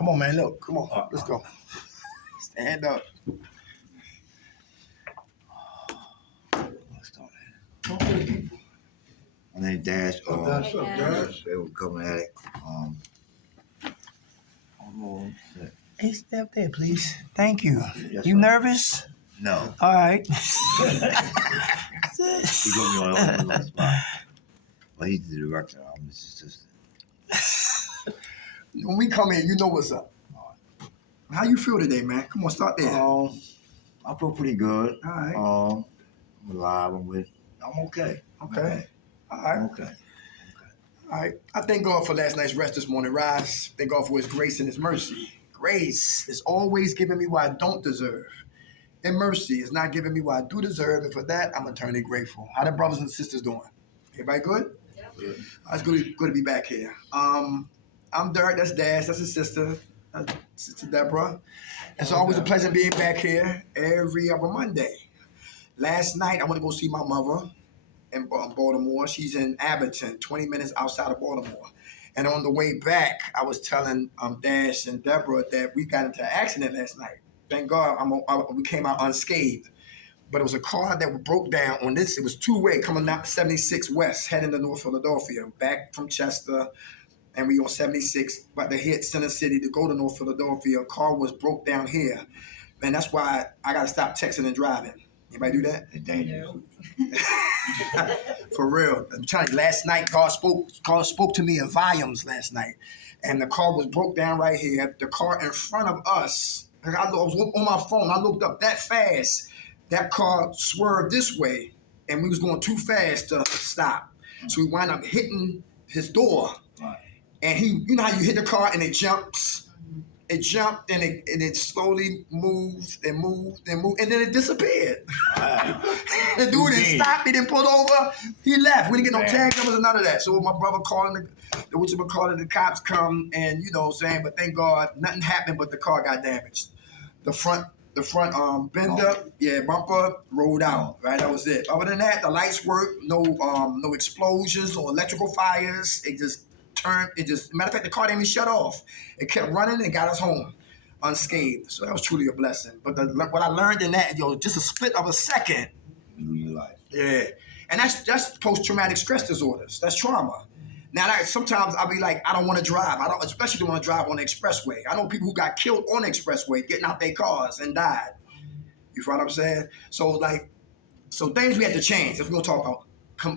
Come on, man. Look. Come on. Let's go. Stand up. Let's go, man. Talk to the people. My name's Dash. Dash up, Dash. They were coming at it. Hey, stay up there, please. Thank you. Yes, You sir. nervous? No. All right. He got me on the spot. Well, he's the director. I'm his assistant. When we come in, you know what's up. How you feel today, man? Come on, start there. I feel pretty good. All right. I'm alive. I'm okay. Okay. All right. I'm okay. All right. I thank God for last night's rest this morning, rise. Thank God for his grace and his mercy. Grace is always giving me what I don't deserve. And mercy is not giving me what I do deserve. And for that, I'm eternally grateful. How the brothers and sisters doing? Everybody good? Yeah. It's good to be back here. I'm Dirk. That's Dash. That's his sister. Sister Deborah. It's always a pleasure being back here every other Monday. Last night, I went to go see my mother in Baltimore. She's in Abington, 20 minutes outside of Baltimore. And on the way back, I was telling Dash and Deborah that we got into an accident last night. Thank God we came out unscathed. But it was a car that broke down on this. It was two-way coming out 76 West, heading to North Philadelphia, back from Chester. And we on 76, about to hit Center City to go to North Philadelphia. A car was broke down here. Man, that's why I got to stop texting and driving. Anybody do that? It's dangerous. For real. I'm telling you, last night, God spoke to me in volumes last night. And the car was broke down right here. The car in front of us, I was on my phone. I looked up that fast. That car swerved this way, and we was going too fast to stop. So we wound up hitting his door. Right. And you know how you hit the car and it jumps? It jumped and it slowly moved and moved and moved, and then it disappeared. Wow. The dude didn't stop, he didn't pull over, he left. We didn't get no tag numbers or none of that. So my brother calling the cops come, and you know what I'm saying, but thank God nothing happened, but the car got damaged. The front bender, bumper rolled out, right? That was it. Other than that, the lights worked, no explosions or electrical fires. Matter of fact, the car didn't even shut off. It kept running and got us home unscathed. So that was truly a blessing. But what I learned in that, just a split of a second. You lose your life. Yeah. And that's post-traumatic stress disorders. That's trauma. Now, sometimes I'll be like, I don't want to drive. I especially don't want to drive on the expressway. I know people who got killed on the expressway getting out their cars and died. You feel what I'm saying? So things we had to change. That's what we're going to talk about.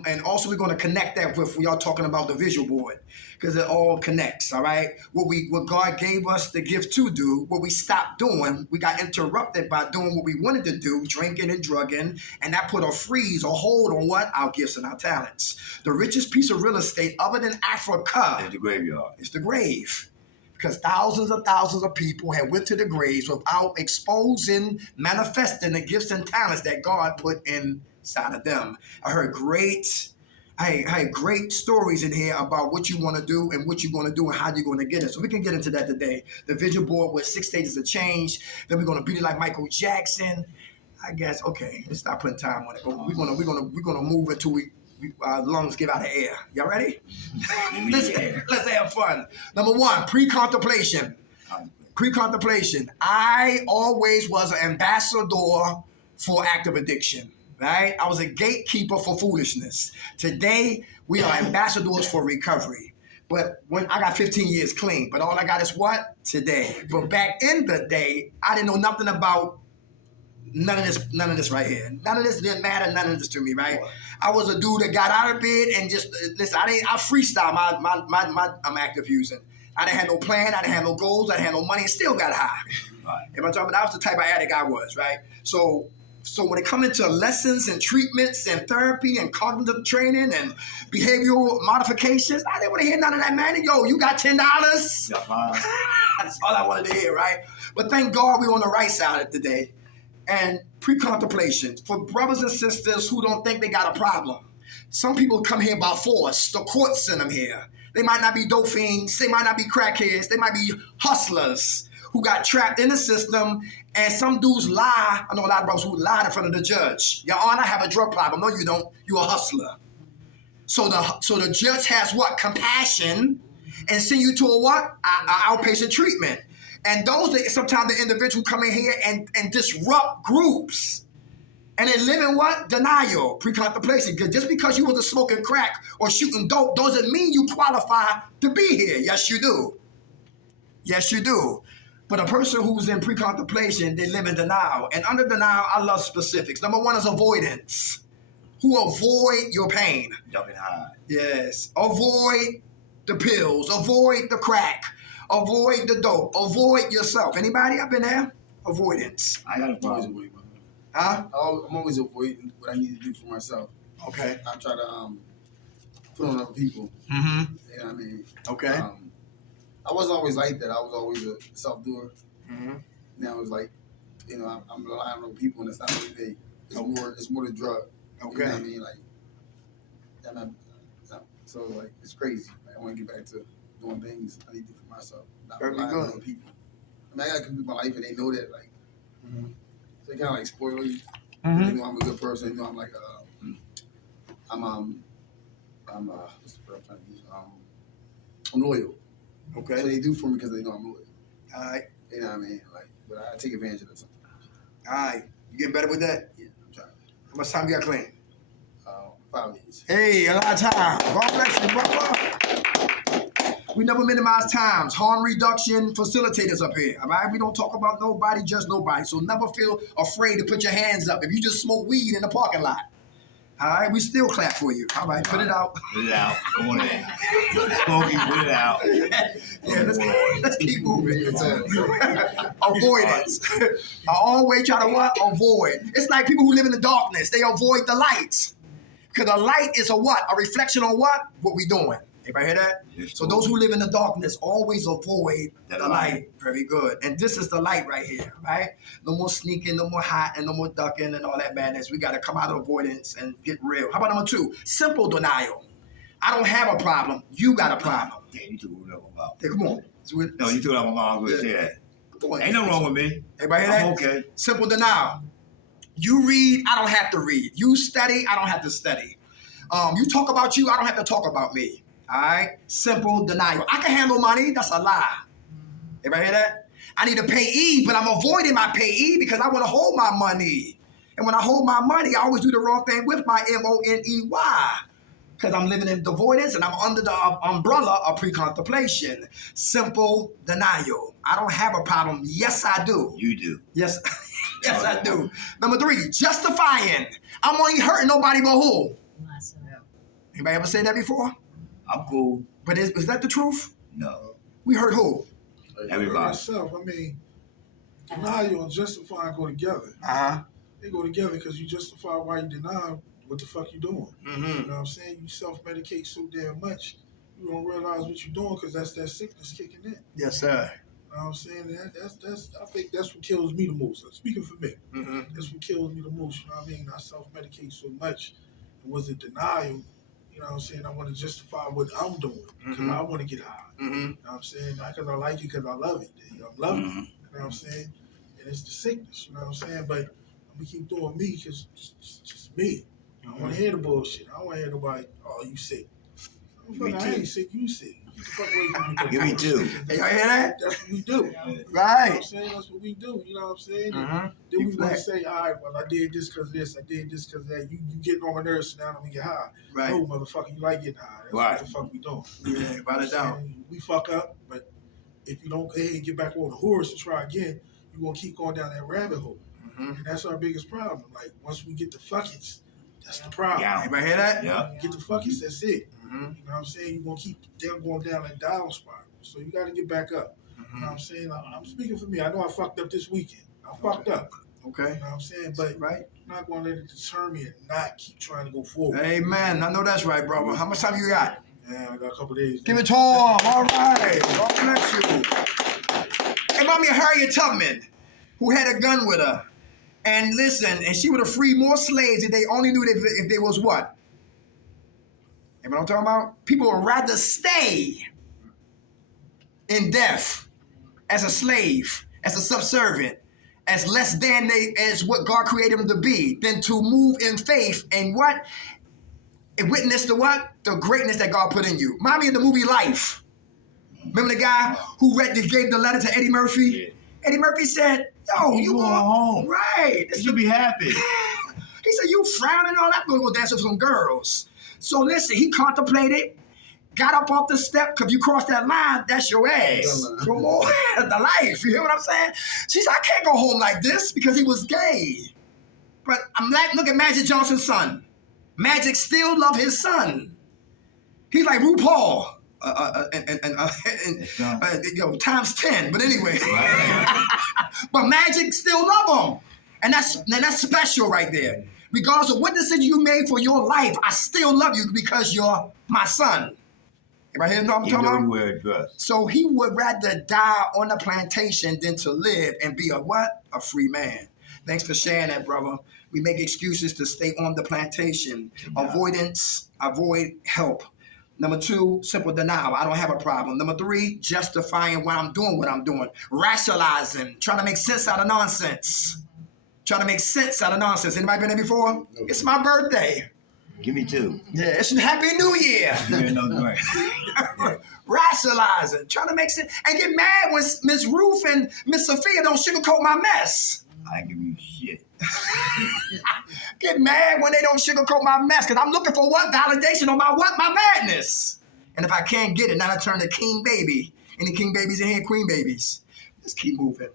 And also we're going to connect that with, we are talking about the visual board, because it all connects, all right? What God gave us the gift to do, what we stopped doing, we got interrupted by doing what we wanted to do, drinking and drugging, and that put a freeze or hold on what? Our gifts and our talents. The richest piece of real estate other than Africa It's the graveyard. is the grave. Because thousands of people have went to the graves without exposing, manifesting the gifts and talents that God put inside of them. I had great stories in here about what you want to do and what you're going to do and how you're going to get it. So we can get into that today. The vision board with 6 stages of change. Then we're going to beat it like Michael Jackson. I guess, okay, let's stop putting time on it. But we're gonna move until we lungs give out the air. Y'all ready? Let's have fun. Number 1, pre-contemplation. Pre-contemplation. I always was an ambassador for active addiction. Right? I was a gatekeeper for foolishness. Today, we are ambassadors for recovery. But when I got 15 years clean, but all I got is what? Today. But back in the day, I didn't know nothing about none of this right here. None of this didn't matter, none of this to me, right? I was a dude that got out of bed and just, listen, I freestyle my active using. I didn't have no plan, I didn't have no goals, I didn't have no money, and still got high. Right. If I'm talking about, that was the type of addict I was, right? So when it comes into lessons and treatments and therapy and cognitive training and behavioral modifications, I didn't want to hear none of that, man. Yo, you got $10? That's all I wanted to hear, right? But thank God we're on the right side of today. And pre-contemplation, for brothers and sisters who don't think they got a problem. Some people come here by force. The court sent them here. They might not be dope fiends. They might not be crackheads. They might be hustlers who got trapped in the system, and some dudes lie. I know a lot of brothers who lied in front of the judge. Your Honor, I have a drug problem. No, you don't. You're a hustler. So the judge has what? Compassion, and send you to a what? Outpatient treatment. And sometimes the individuals come in here and disrupt groups. And they live in what? Denial, pre-contemplation. Just because you was smoking crack or shooting dope doesn't mean you qualify to be here. Yes, you do. Yes, you do. But a person who's in pre-contemplation, they live in denial. And under denial, I love specifics. Number one is avoidance. Who avoid your pain. Jumping high. Yes. Avoid the pills. Avoid the crack. Avoid the dope. Avoid yourself. Anybody up in there? Avoidance. I got a I'm always problem. avoiding. Huh? I'm always avoiding what I need to do for myself. Okay. I try to put on other people. Mm-hmm. You know what I mean? Okay. I wasn't always like that. I was always a self-doer. Mm-hmm. Now it's like, I'm relying on people, and it's not really me. It's more the drug. Okay. You know what I mean? Like, so like it's crazy. Like, I want to get back to doing things I need to do for myself. Not Very relying good. on other people. I mean, I gotta keep my life, and they know that. Like, Mm-hmm. they kind of like spoil you. Mm-hmm. They know I'm a good person. They know I'm like what's the word I'm trying to use? I'm loyal. Okay. So they do for me because they know I'm loyal. All right. You know what I mean? Like, but I take advantage of that sometimes. All right. You getting better with that? Yeah, I'm trying. How much time you got clean? 5 days. Hey, a lot of time. God bless you, brother. We never minimize times. Harm reduction facilitators up here. All right. We don't talk about nobody, just nobody. So never feel afraid to put your hands up. If you just smoke weed in the parking lot. All right, we still clap for you. All right, put it out. Put it out. Come on in. Smokey, put it out. Yeah, let's keep moving. Avoidance. I always try to what? Avoid. It's like people who live in the darkness. They avoid the lights. Because the light is a what? A reflection on what? What we doing. Everybody hear that? Yes, So those who live in the darkness always avoid That the light. light. Very good. And this is the light right here, right? No more sneaking, no more hiding, no more ducking and all that madness. We got to come out of avoidance and get real. How about number two? Simple denial. I don't have a problem. You got a problem. Yeah, you took what I'm about. Hey, come on. No, you took what I'm about. I was going to say that. Come on. Ain't nothing wrong with me. Everybody hear that? I'm okay. Simple denial. You read, I don't have to read. You study, I don't have to study. You talk about you, I don't have to talk about me. All right? Simple denial. I can handle money. That's a lie. Everybody hear that? I need a payee, but I'm avoiding my payee because I want to hold my money. And when I hold my money, I always do the wrong thing with my money. Because I'm living in avoidance and I'm under the umbrella of pre-contemplation. Simple denial. I don't have a problem. Yes, I do. You do. Yes, yes, I do. Number three, justifying. I'm only hurting nobody but who? Myself. Anybody ever said that before? I'm cool. But is that the truth? No. We hurt who? Everybody. Yourself. I mean, denial and justifying go together. Uh-huh. They go together because you justify why you deny what the fuck you doing. Mm-hmm. You know what I'm saying? You self-medicate so damn much, you don't realize what you're doing because that's that sickness kicking in. Yes, sir. You know what I'm saying? That's I think that's what kills me the most. Speaking for me, Mm-hmm. that's what kills me the most. You know what I mean? I self-medicate so much. It was a denial. You know what I'm saying? I want to justify what I'm doing because Mhm. I want to get high. Mm-hmm. You know what I'm saying? Not because I like it, because I love it. I'm loving it. Mhm. You know what I'm saying? And it's the sickness. You know what I'm saying? But I'm going to keep doing me because it's just me. I don't want to hear the bullshit. I don't want to hear nobody, oh, you sick. Me I too. ain't sick, you sick. Get the fuck away from me. Give me two. Hey, y'all hear that? That's what we do. You know what Right. I'm saying? That's what we do. You know what I'm saying? Mm-hmm. Then we You want to flat. say, all right, well, I did this because this, I did this because that. You getting on my nerves, so now I'm going to get high. Right. No, motherfucker, you like getting high. That's Right. what the fuck we doing. Yeah, write it down. We fuck up, but if you don't go ahead and get back on the horse and try again, you're going to keep going down that rabbit hole. Mm-hmm. And that's our biggest problem. Like, once we get the fuckets, that's the problem. Yeah. Anybody hear that? Yeah. Get the fuckets, that's it. Mm-hmm. You know what I'm saying? You're going to keep them going down that down spiral. So you got to get back up. You know what I'm saying? I'm speaking for me. I know I fucked up this weekend. I fucked up. Okay. You know what I'm saying? But Right. I'm not going to let it deter me and not keep trying to go forward. Amen. I know that's right, brother. How much time you got? Yeah, I got a couple days. Give it to him. All right. God bless you. Remind me of Harriet Tubman, who had a gun with her. And listen, and she would have freed more slaves if they only knew if they was what? You know what I'm talking about? People would rather stay in death as a slave, as a subservient, as less than as what God created them to be, than to move in faith and what? And witness the what? The greatness that God put in you. Remind me of the movie Life. Remember the guy who gave the letter to Eddie Murphy? Yeah. Eddie Murphy said, yo, you going home. Right. You should be happy. He said, you frowning all that, I'm going to go dance with some girls. So listen, he contemplated, got up off the step, because you cross that line, that's your ass. Come on, the life, you hear what I'm saying? She said, I can't go home like this, because he was gay. But I'm like, look at Magic Johnson's son. Magic still love his son. He's like RuPaul. Times 10, but anyway. But Magic still love him. And that's special right there. Regardless of what decision you made for your life, I still love you because you're my son. Everybody know what I'm talking about? You wear a dress. So he would rather die on the plantation than to live and be a what? A free man. Thanks for sharing that, brother. We make excuses to stay on the plantation. Avoidance, avoid help. Number 2, simple denial. I don't have a problem. Number 3, justifying why I'm doing what I'm doing. Rationalizing, trying to make sense out of nonsense. Trying to make sense out of nonsense. Anybody been there before? No. It's my birthday. Give me 2. Yeah, it's Happy New Year. Give me another drink. Rationalizing, trying to make sense. And get mad when Miss Ruth and Miss Sophia don't sugarcoat my mess. I give you shit. Get mad when they don't sugarcoat my mess, because I'm looking for what? Validation on my what? My madness. And if I can't get it, now I turn to King Baby. Any King Babies in here? Queen Babies. Let's keep moving.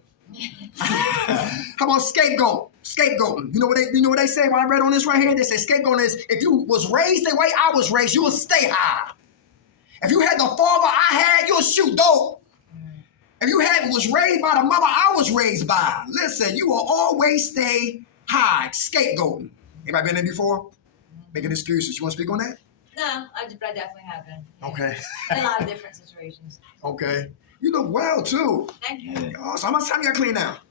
How about scapegoat? Scapegoating. You know what they say when I read on this right here? They say scapegoating is if you was raised the way I was raised, you will stay high. If you had the father I had, you'll shoot dope. If you was raised by the mother I was raised by, listen, you will always stay high. Scapegoating. Anybody been there before? Making excuses. You want to speak on that? No, I definitely have been. Okay. In a lot of different situations. Okay. You look well too. Thank you. Awesome. How much time you got clean now?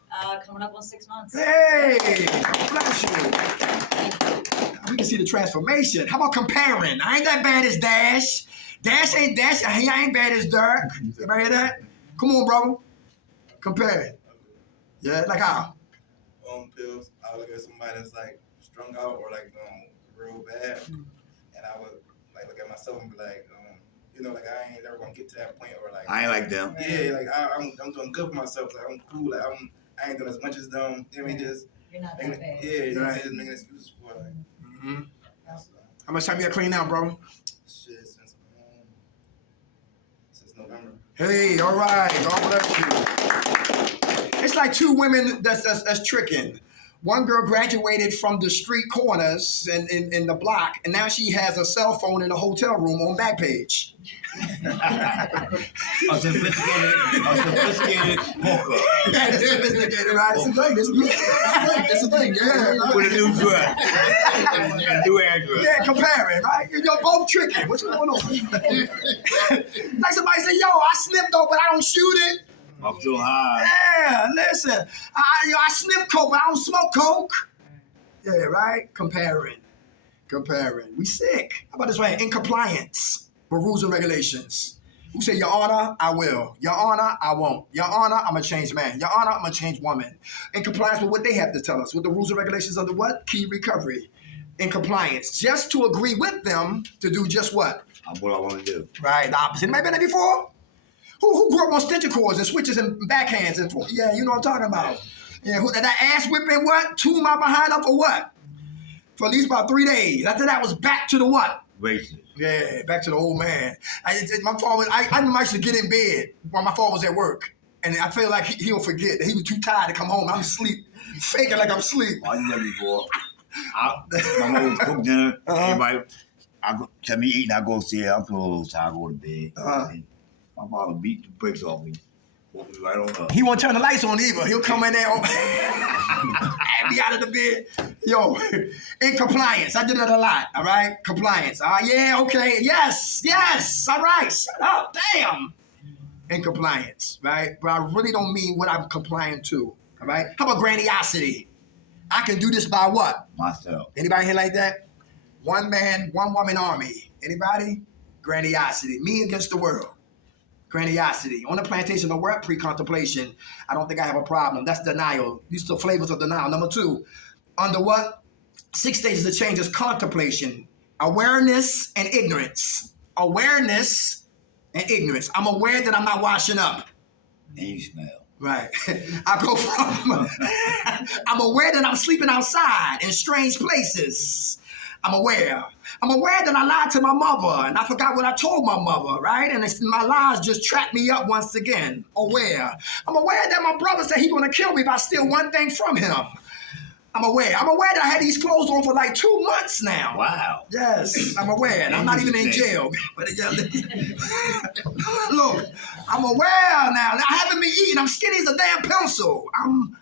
Coming up on 6 months. Hey, God bless you. We can see the transformation. How about comparing? I ain't that bad as Dash. Dash ain't Dash. He ain't bad as Dirk. Everybody hear that? Come on, bro. Compare. Yeah, like how? Pills. I would look at somebody that's like strung out or like real bad, and I would like look at myself and be like, like I ain't never gonna get to that point, or like I ain't like them. Yeah, like I'm doing good for myself. Like I'm cool. Like I ain't doing as much as them. You know what I mean? Just You're not that bad. yeah, Right. just making excuses for like. Mm-hmm. How much time you got clean now, bro? Shit since November. Hey, all right. God bless you. It's like 2 women that's tricking. One girl graduated from the street corners in the block, and now she has a cell phone in a hotel room on Backpage. A sophisticated poker. Yeah, it's sophisticated, right? It's a thing. It's a thing. Yeah. With a new dress. A new address. Yeah, comparing, right? You're both tricking. What's going on? Like somebody say, yo, I sniffed dope, but I don't shoot it. I'm so high. Yeah, listen. I sniff coke, but I don't smoke coke. Yeah, right? Comparing. We sick. How about this right? In compliance with rules and regulations. Who say, Your Honor, I will. Your Honor, I won't. Your Honor, I'm a changed man. Your Honor, I'm a changed woman. In compliance with what they have to tell us, with the rules and regulations of the what? Key recovery. In compliance. Just to agree with them to do just what? What I want to do. Right, the opposite. Anybody been there before? Who grew up on stitcher cords and switches and backhands and yeah, you know what I'm talking about. Yeah, that ass whipping what? 2 my behind up for what? For at least about 3 days. After that was back to the what? Racist. Yeah, back to the old man. My father, I used to get in bed while my father was at work, and I feel like he'll forget that he was too tired to come home. I'm asleep, faking like I'm asleep. I did that before. My mom would cook dinner. Everybody, tell me eating. I go upstairs. I'm feeling a little tired. I go to bed. My father beat the brakes off me. Woke me right on up. He won't turn the lights on either. He'll come in there and be out of the bed. Yo, in compliance. I did that a lot, all right? Compliance. Yeah, okay. Yes. All right. Shut up. Damn. In compliance, right? But I really don't mean what I'm complying to, all right? How about grandiosity? I can do this by what? Myself. Anybody here like that? One man, one woman army. Anybody? Grandiosity. Me against the world. Grandiosity. On the plantation of what? Pre-contemplation. I don't think I have a problem. That's denial. These are the flavors of denial. Number 2, under what? 6 stages of change is contemplation. Awareness and ignorance. Awareness and ignorance. I'm aware that I'm not washing up. And you smell. Right. I go from, I'm aware that I'm sleeping outside in strange places. I'm aware. I'm aware that I lied to my mother and I forgot what I told my mother, right? And my lies just trapped me up once again. Aware. I'm aware that my brother said he's going to kill me if I steal one thing from him. I'm aware. I'm aware that I had these clothes on for like 2 months now. Wow. Yes, I'm aware. And I'm not even in jail. Look, I'm aware now. I haven't been eating. I'm skinny as a damn pencil. I'm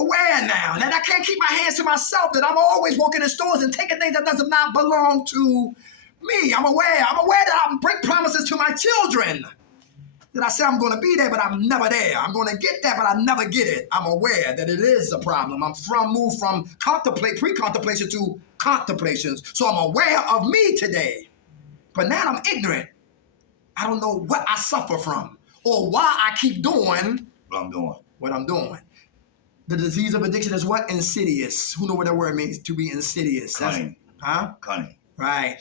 aware now that I can't keep my hands to myself, that I'm always walking in stores and taking things that does not belong to me. I'm aware. I'm aware that I break promises to my children. That I say I'm going to be there, but I'm never there. I'm going to get that, but I never get it. I'm aware that it is a problem. I'm moved from pre-contemplation to contemplations. So I'm aware of me today. But now I'm ignorant. I don't know what I suffer from or why I keep doing what I'm doing. The disease of addiction is what? Insidious. Who know what that word means? To be insidious. Cunning. Cunning. Right.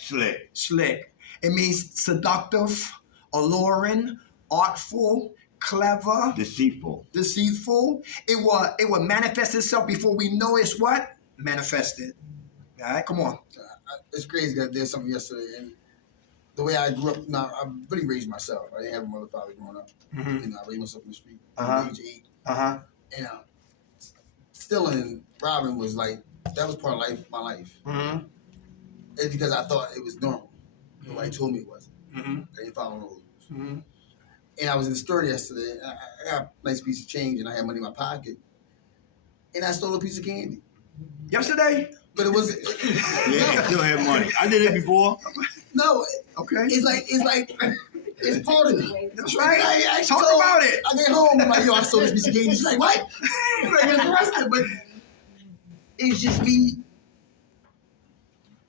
Slick. It means seductive, alluring, artful, clever, deceitful. It will manifest itself before we know it's what? Manifested. All right, come on. It's crazy that I did something yesterday, and the way I grew up, now I really raised myself. I didn't have a mother, father growing up. Mm-hmm. You know, I raised myself in the street at age 8. And stealing, robbing was like, that was part of my life. Mm-hmm. It's because I thought it was normal. Nobody told me it wasn't. Mm-hmm. I didn't follow rules. Mm-hmm. And I was in the store yesterday. And I got a nice piece of change, and I had money in my pocket. And I stole a piece of candy. Yesterday? But it wasn't. Yeah, still have money. I did it before. No. Okay. It's like it's part of me. That's right. I Talk about it. I get home, I'm like, yo, I stole this piece of candy. She's like, what? I get arrested. But it's just me.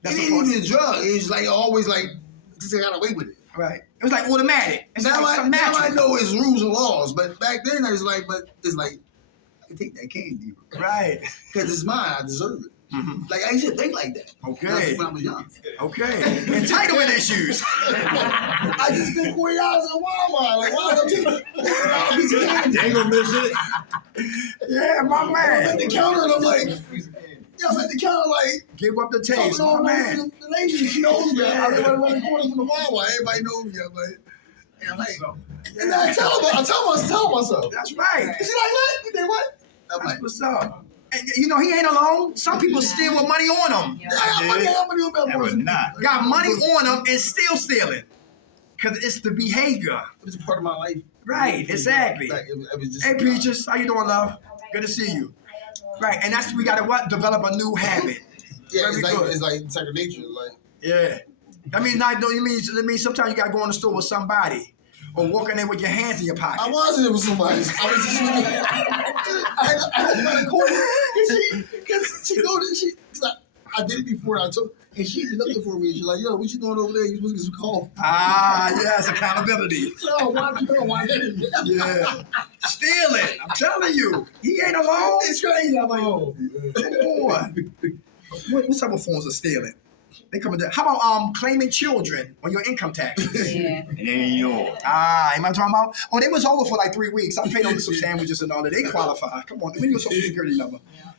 It ain't even a drug. It's like always like, just got away with it. Right. It was like automatic. It's now, like now I know it's rules and laws, but back then I was like, I can take that candy. Right. Because it's mine. I deserve it. Mm-hmm. Like, I used to think like that. Okay. When I was young. Okay. Entitlement issues. I just spent $40 in Walmart. Like, why don't you Ain't gonna miss it. Yeah, my I'm man. at the counter and I'm like, I'm at the counter like, give up the taste, my man. The lady, she knows me. I live around the corner from the Walmart. Everybody knows me. And I'm like, and I tell myself. That's right. And she's like, what? You did what? I'm like, what's up? And, you know, he ain't alone. Some people steal with money on them. Yeah, I got money on that person. Got money on them and still stealing. Because it's the behavior. It's a part of my life. Right, exactly. Like, it was just, hey, Peaches, how you doing, love? Good to see you. Right, and that's we gotta what? Develop a new habit. Yeah, it's like second nature. Like, yeah. I mean, it means sometimes you gotta go in the store with somebody. Or walking in with your hands in your pocket. I wasn't in with somebody. I was just looking. I had to corner because she noticed. I did it before. I took, and she looking for me. She's like, "Yo, what you doing over there? You supposed to get some coffee." Ah, yes, accountability. So why yeah, stealing. I'm telling you, he ain't alone. It's crazy. I'm like, oh, come on. What type of forms of stealing? They come in there. How about claiming children on your income taxes? Yeah. And it ain't yours. Ah, am I talking about? Oh, they was over for like 3 weeks. I paid them some sandwiches and all that. They qualify. Come on, give me your social security number. Yeah.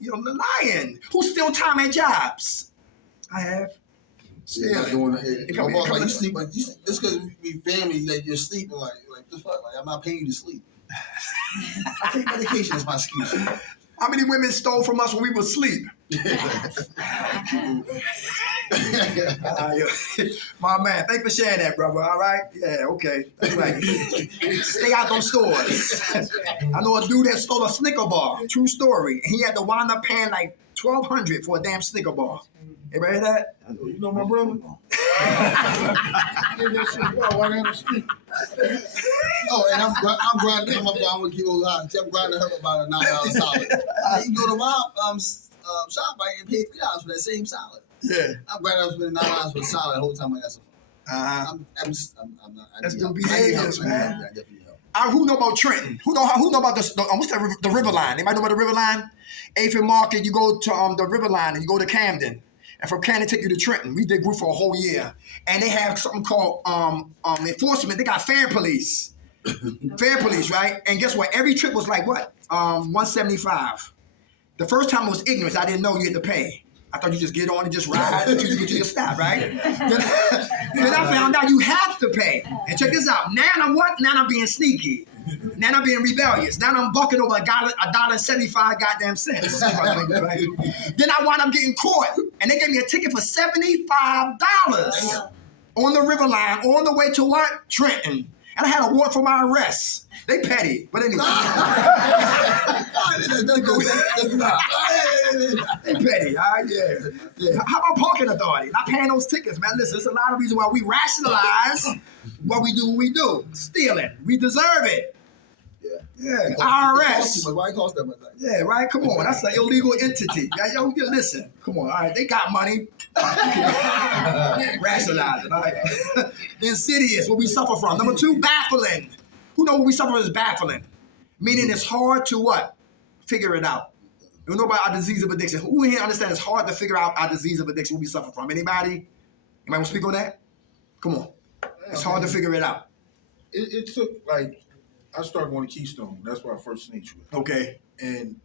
You're lying. Who steal time at jobs? I have. Stealing. You sleep, but just because we family, like you're sleeping, like the fuck, like I'm not paying you to sleep. I take medication as my excuse. How many women stole from us when we were asleep? My man, thanks for sharing that, brother. All right? Yeah, okay. That's right. Stay out those stores. I know a dude that stole a Snicker bar. True story. And he had to wind up paying like $1,200 for a damn Snicker bar. Everybody hear that? You know my brother? Oh, and I'm grinding him up. I'm gonna keep on lying. I'm grinding him about a $9 salad. You go to ShopRite and pay $3 for that same salad. Yeah. I'm grinding up spending $9 for the salad the whole time I got some. I'm not. That's the behaviors, man. I definitely help. Who know about Trenton? Who know about what's that? The River Line. Anybody know about the River Line? 8th and Market. You go to the River Line and you go to Camden. And from Canton, take you to Trenton. We did group for a whole year. And they have something called enforcement. They got fair police. Fair police, right? And guess what? Every trip was like what? $175. The first time it was ignorance. I didn't know you had to pay. I thought you just get on and just ride until you get to your stop, right? Then I found out you have to pay. And check this out. Now I'm what? Now I'm being sneaky. Now I'm being rebellious. Now I'm bucking over $1.75 goddamn cents. Right? Then I wound up getting caught, and they gave me a ticket for $75 on the river line on the way to what? Trenton. And I had a warrant for my arrest. They petty, but anyway. That's not. They petty, all right? Yeah. How about parking authority? Not paying those tickets, man. Listen, there's a lot of reasons why we rationalize what we do. Stealing. We deserve it. Yeah. IRS. Why it cost that much? Yeah, right? Come on. That's an illegal entity. Yo, listen. Come on. All right. They got money. Rationalize it. All right. Insidious, what we suffer from. Number 2, baffling. Who know what we suffer is baffling? Meaning it's hard to what? Figure it out. You know about our disease of addiction. Who in here understands it's hard to figure out our disease of addiction, what we suffer from? Anybody? Anybody want to speak on that? Come on. It's hard to figure it out. It took, like, I started going to Keystone. That's where I first snitched with. Okay. And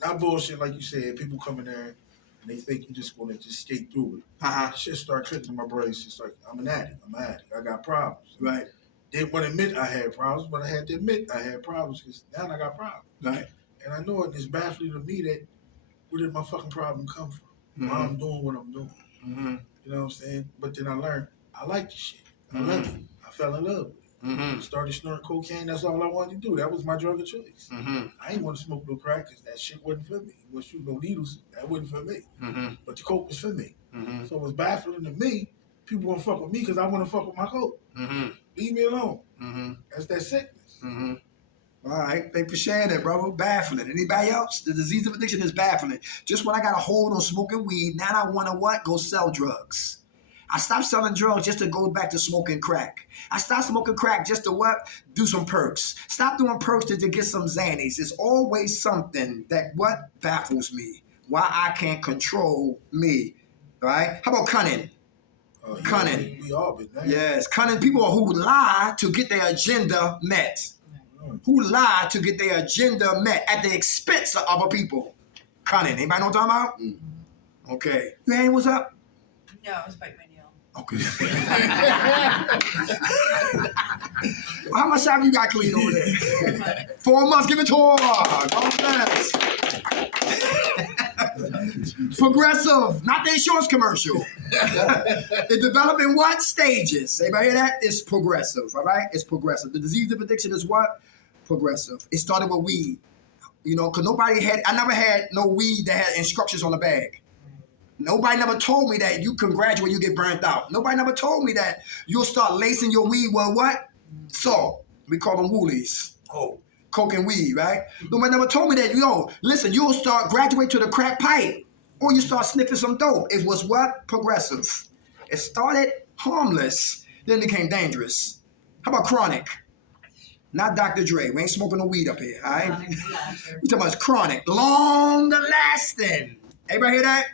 not bullshit, like you said, people come in there and they think you're just going to just skate through it. Shit start clicking in my brain. It's just like, I'm an addict. I got problems. Right. Didn't want to admit I had problems, but I had to admit I had problems because now I got problems. Right. And I know it's baffling to me that where did my fucking problem come from? Why I'm doing what I'm doing. Mm-hmm. You know what I'm saying? But then I learned I like this shit. I love it. I fell in love with it. Mm-hmm. Started snorting cocaine. That's all I wanted to do. That was my drug of choice. Mm-hmm. I ain't want to smoke no crack because that shit wasn't for me. You want to shoot no needles, that wasn't for me. Mm-hmm. But the coke was for me. Mm-hmm. So it was baffling to me. People want to fuck with me because I want to fuck with my coke. Mm-hmm. Leave me alone. Mm-hmm. That's that sickness. Mm-hmm. All right, thanks for sharing that, brother. Baffling. Anybody else? The disease of addiction is baffling. Just when I got a hold on smoking weed, now I want to what? Go sell drugs. I stopped selling drugs just to go back to smoking crack. I stopped smoking crack just to what? Do some perks. Stop doing perks just to get some Xannies. It's always something that what? Baffles me. Why I can't control me. All right? How about cunning? Cunning. We all been there. Yes, cunning people who lie to get their agenda met. Who lie to get their agenda met at the expense of other people. Cunning. Anybody know what I'm talking about? Okay. Your hand was up? No, I was biting my nail. Okay. Well, how much time you got clean over there? 4 months. Give it to her. God bless. Progressive, not the insurance commercial. It developed in what stages? Anybody hear that? It's progressive, all right? It's progressive. The disease of addiction is what? Progressive. It started with weed. You know, because I never had no weed that had instructions on the bag. Nobody never told me that you can graduate, you get burnt out. Nobody never told me that you'll start lacing your weed with what? Salt. We call them woolies. Coke and weed, right? Nobody never told me that, listen, you'll start graduate to the crack pipe or you start sniffing some dope. It was what? Progressive. It started harmless, then became dangerous. How about chronic? Not Dr. Dre. We ain't smoking no weed up here, all right? We talking about chronic, long lasting. Everybody hear that?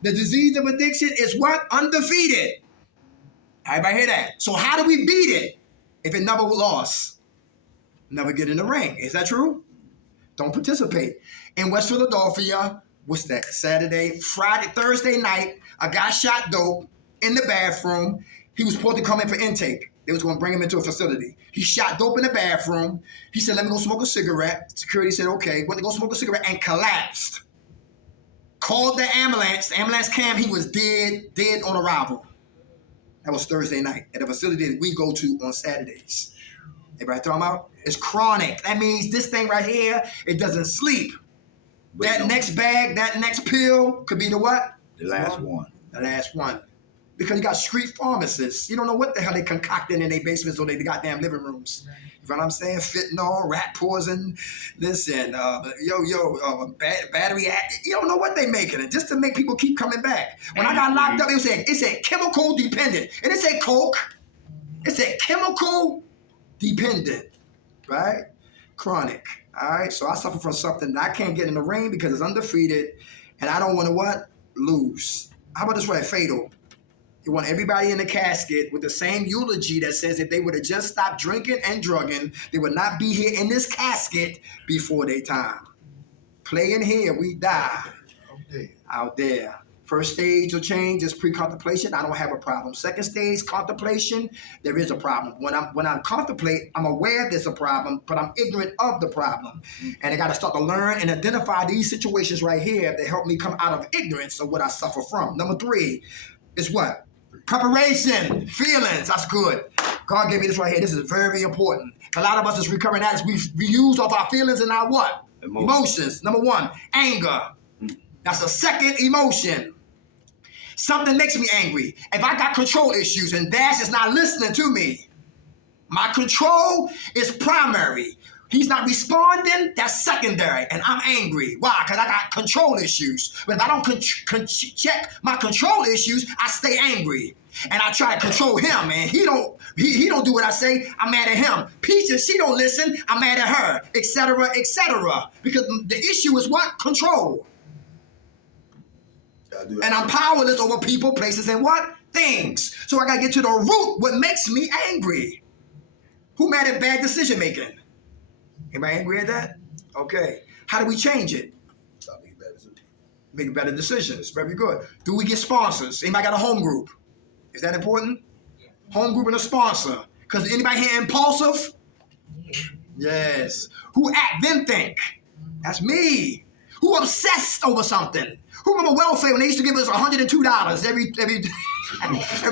The disease of addiction is what? Undefeated. Everybody hear that? So how do we beat it if it never lost? Never get in the ring. Is that true? Don't participate. In West Philadelphia, what's that? Thursday night, a guy shot dope in the bathroom. He was supposed to come in for intake. They was going to bring him into a facility. He shot dope in the bathroom. He said, let me go smoke a cigarette. Security said, okay. Went to go smoke a cigarette and collapsed. Called the ambulance. The ambulance came. He was dead on arrival. That was Thursday night at a facility that we go to on Saturdays. Everybody talking about? It's chronic. That means this thing right here, it doesn't sleep. That next bag, that next pill could be the what? The last one. The last one. Because you got street pharmacists. You don't know what the hell they concocting in their basements or their goddamn living rooms. You know what I'm saying? Fentanyl, rat poison, listen, battery act. You don't know what they making it just to make people keep coming back. When I got locked up, it said chemical dependent. It didn't say coke. It said chemical dependent, right? Chronic, all right? So I suffer from something that I can't get in the ring because it's undefeated, and I don't want to what? lose. How about this way? Fatal. You want everybody in the casket with the same eulogy that says if they would have just stopped drinking and drugging, they would not be here in this casket before their time. Playing here, we die. Out there. First stage of change is pre-contemplation. I don't have a problem. Second stage, contemplation, there is a problem. When I contemplate, I'm aware there's a problem, but I'm ignorant of the problem. And I got to start to learn and identify these situations right here that help me come out of ignorance of what I suffer from. Number 3 is what? Preparation, feelings. That's good. God gave me this right here. This is very important. A lot of us as recovering addicts, we use off our feelings and our what? Emotions. Number 1, anger. That's a second emotion. Something makes me angry. If I got control issues and Dash is not listening to me, my control is primary. He's not responding, that's secondary, and I'm angry. Why? Because I got control issues. But if I don't check my control issues, I stay angry. And I try to control him, and he don't do what I say, I'm mad at him. Peaches, she don't listen, I'm mad at her, etc., etc. Because the issue is what? Control. And I'm powerless over people, places, and what? Things. So I got to get to the root, what makes me angry. Who mad at bad decision making? Anybody angry at that? Okay. How do we change it? Stop making bad decisions. Making better decisions. Very good. Do we get sponsors? Anybody got a home group? Is that important? Home group and a sponsor. Because anybody here impulsive? Yes. Who act then think? That's me. Who obsessed over something? Who remember welfare when they used to give us $102 every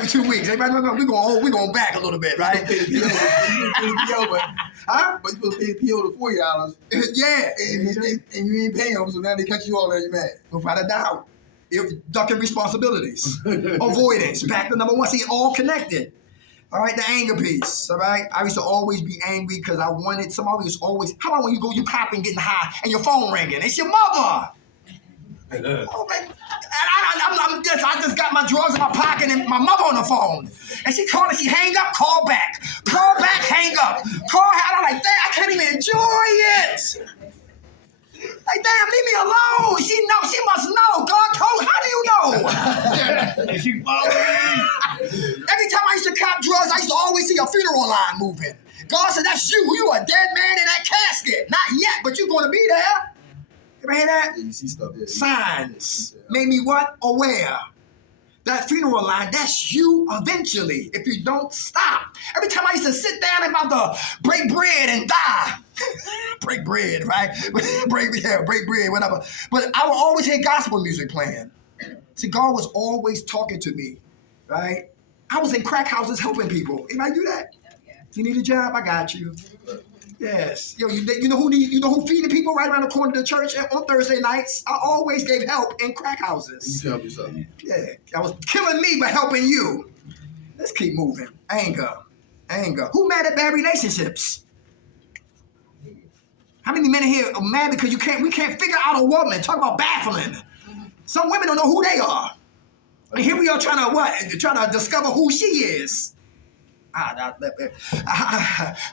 2 weeks? Everybody remember? We're going back a little bit, right? Huh? But you supposed to pay the PO the $40. Yeah. And you ain't paying them, so now they cut you off and you're mad. Without a doubt. Ducking responsibilities. Avoidance. Back to number 1. See, all connected. All right, the anger piece. All right, I used to always be angry because I wanted somebody was always. How about when you copping, getting high, and your phone ringing? It's your mother. Oh, man. I just got my drawers in my pocket and my mother on the phone. And she called and she hang up, call back. Call back, hang up. Call out. I'm like, damn, I can't even enjoy it. Like, damn, leave me alone. She must know. God told, how do you know? And she following. Every time I used to cop drugs, I used to always see a funeral line moving. God said, that's you. You a dead man in that casket. Not yet, but you're going to be there. You ever hear that? Yeah, you see stuff, yeah. Signs. Made me what? Aware. That funeral line, that's you eventually, if you don't stop. Every time I used to sit down and about to break bread and die. Break bread, right? break bread, whatever. But I would always hear gospel music playing. See, God was always talking to me, right? I was in crack houses helping people. Anybody do that? Yeah. You need a job? I got you. Yes. Yo, you know who feeding people right around the corner of the church on Thursday nights? I always gave help in crack houses. You can help yourself. Yeah. I was killing me but helping you. Let's keep moving. Anger. Who mad at bad relationships? How many men in here are mad because we can't figure out a woman? Talk about baffling. Some women don't know who they are. And here we are trying to discover who she is. How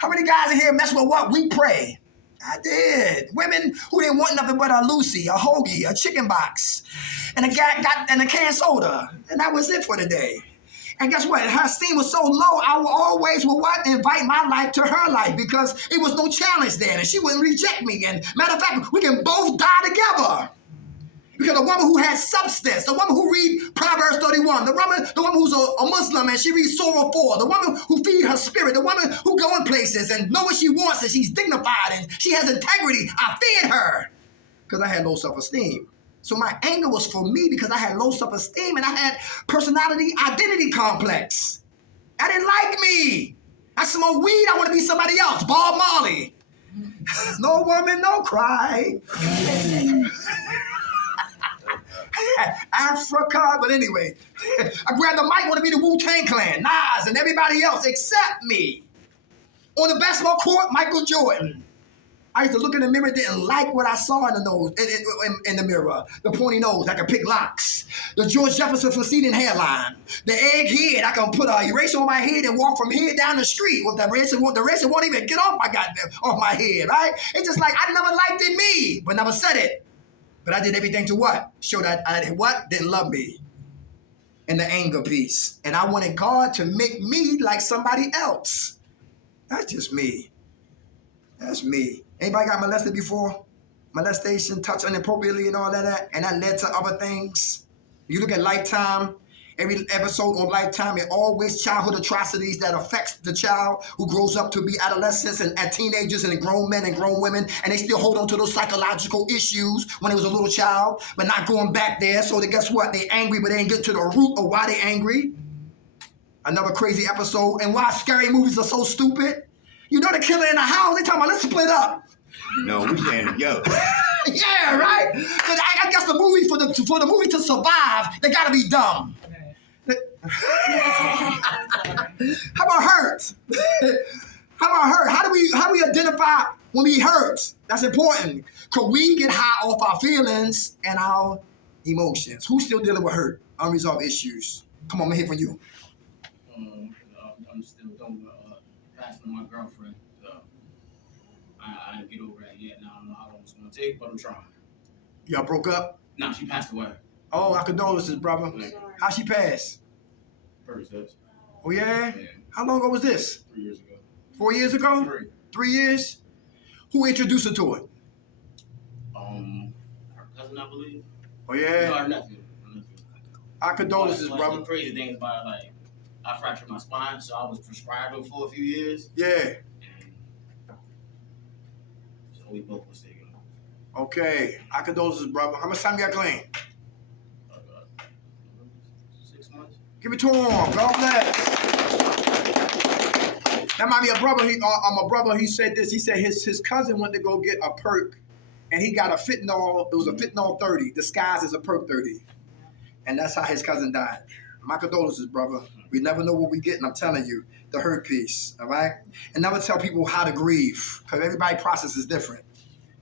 many guys in here mess with what? We pray. I did. Women who didn't want nothing but a Lucy, a hoagie, a chicken box, and a canned soda. And that was it for the day. And guess what? Her esteem was so low, I would always invite my life to her life because it was no challenge then, and she wouldn't reject me. And matter of fact, we can both die together. Because the woman who has substance, the woman who reads Proverbs 31, the woman who's a Muslim and she reads Surah 4, the woman who feeds her spirit, the woman who going places and know what she wants and she's dignified and she has integrity, I fed her because I had low self-esteem. So my anger was for me because I had low self-esteem and I had personality identity complex. I didn't like me. I smoke weed, I want to be somebody else, Bob Marley. No woman, no cry. Africa, but anyway, I grabbed the mic, want to be the Wu-Tang Clan, Nas, and everybody else except me. On the basketball court, Michael Jordan. I used to look in the mirror, didn't like what I saw in the nose, in the mirror. The pointy nose, I could pick locks. The George Jefferson receding hairline. The egg head, I can put an eraser on my head and walk from here down the street with the eraser won't even get off my head, right? It's just like I never liked it me, but never said it. But I did everything to what? Show that I didn't love me. And the anger piece. And I wanted God to make me like somebody else. That's just me. That's me. Anybody got molested before? Molestation, touch inappropriately and all that, and that led to other things. You look at Lifetime, every episode on Lifetime, it always childhood atrocities that affects the child who grows up to be adolescents and teenagers and grown men and grown women, and they still hold on to those psychological issues when they was a little child, but not going back there. So guess what? They angry, but they ain't get to the root of why they angry. Another crazy episode. And why scary movies are so stupid. You know the killer in the house, they talking about let's split up. No, we staying together. Yeah, right? Because I guess the movie, for the movie to survive, they gotta be dumb. How about hurt? How about hurt? How do we identify when we hurt? That's important. Because we get high off our feelings and our emotions. Who's still dealing with hurt? Unresolved issues. Come on, I'm here for you. I'm still dealing with passing my girlfriend. I didn't get over that yet. Now I don't know how long it's gonna take, but I'm trying. Y'all broke up? Nah, she passed away. Oh, our condolences, brother. How she passed? First steps. Oh, yeah? Yeah. How long ago was this? 3 years ago. 4 years ago? 3. 3 years? Who introduced her to it? Her cousin, I believe. Oh, yeah? No, her nephew. Our condolences, But brother. The crazy thing about it, like, I fractured my spine, so I was prescribed it for a few years. Yeah. And so we both was taking them. Okay. Our condolences, brother. How much time you got clean? 6 months. Give it to him. God bless. That might be a brother. My brother, he said this. He said his cousin went to go get a perk, and he got a fentanyl. It was a fentanyl 30, disguised as a perk 30. And that's how his cousin died. My condolences, brother. We never know what we get, and I'm telling you, the hurt piece, all right? And never tell people how to grieve, because everybody's process is different.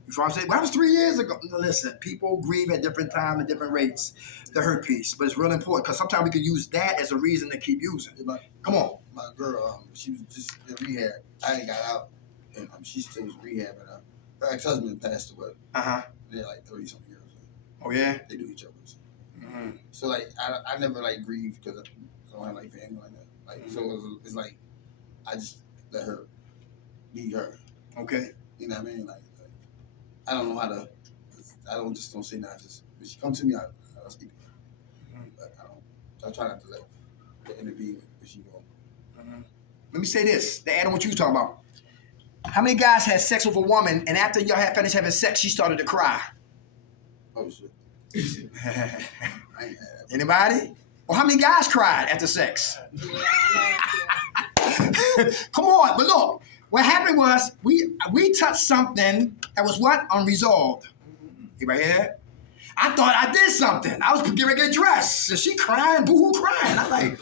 You know what I'm saying? Well, that was 3 years ago. No, listen, people grieve at different times and different rates, the hurt piece. But it's real important, because sometimes we can use that as a reason to keep using. Come on. My girl, she was just in rehab. I ain't got out, and she still was rehabbing. Her ex-husband passed away. Uh-huh. They're like 30-something years. Oh, yeah? They do each other. Mm-hmm. So like I never like grieve because I don't have like family like that. Like so it's like I just let her be her. Okay. You know what I mean? Like I don't know how to. I don't say nothing. Just when she comes to me, I'll speak. But I don't. I try not to let intervene when she go. Let me say this, to add on what you was talking about. How many guys had sex with a woman, and after y'all had finished having sex, she started to cry? Oh shit. I ain't had that. Anybody? Or how many guys cried after sex? Come on, but look, what happened was we touched something that was what? Unresolved. Anybody hear that? I thought I did something. I was getting ready to get dressed. And she crying, boo-hoo crying. I'm like,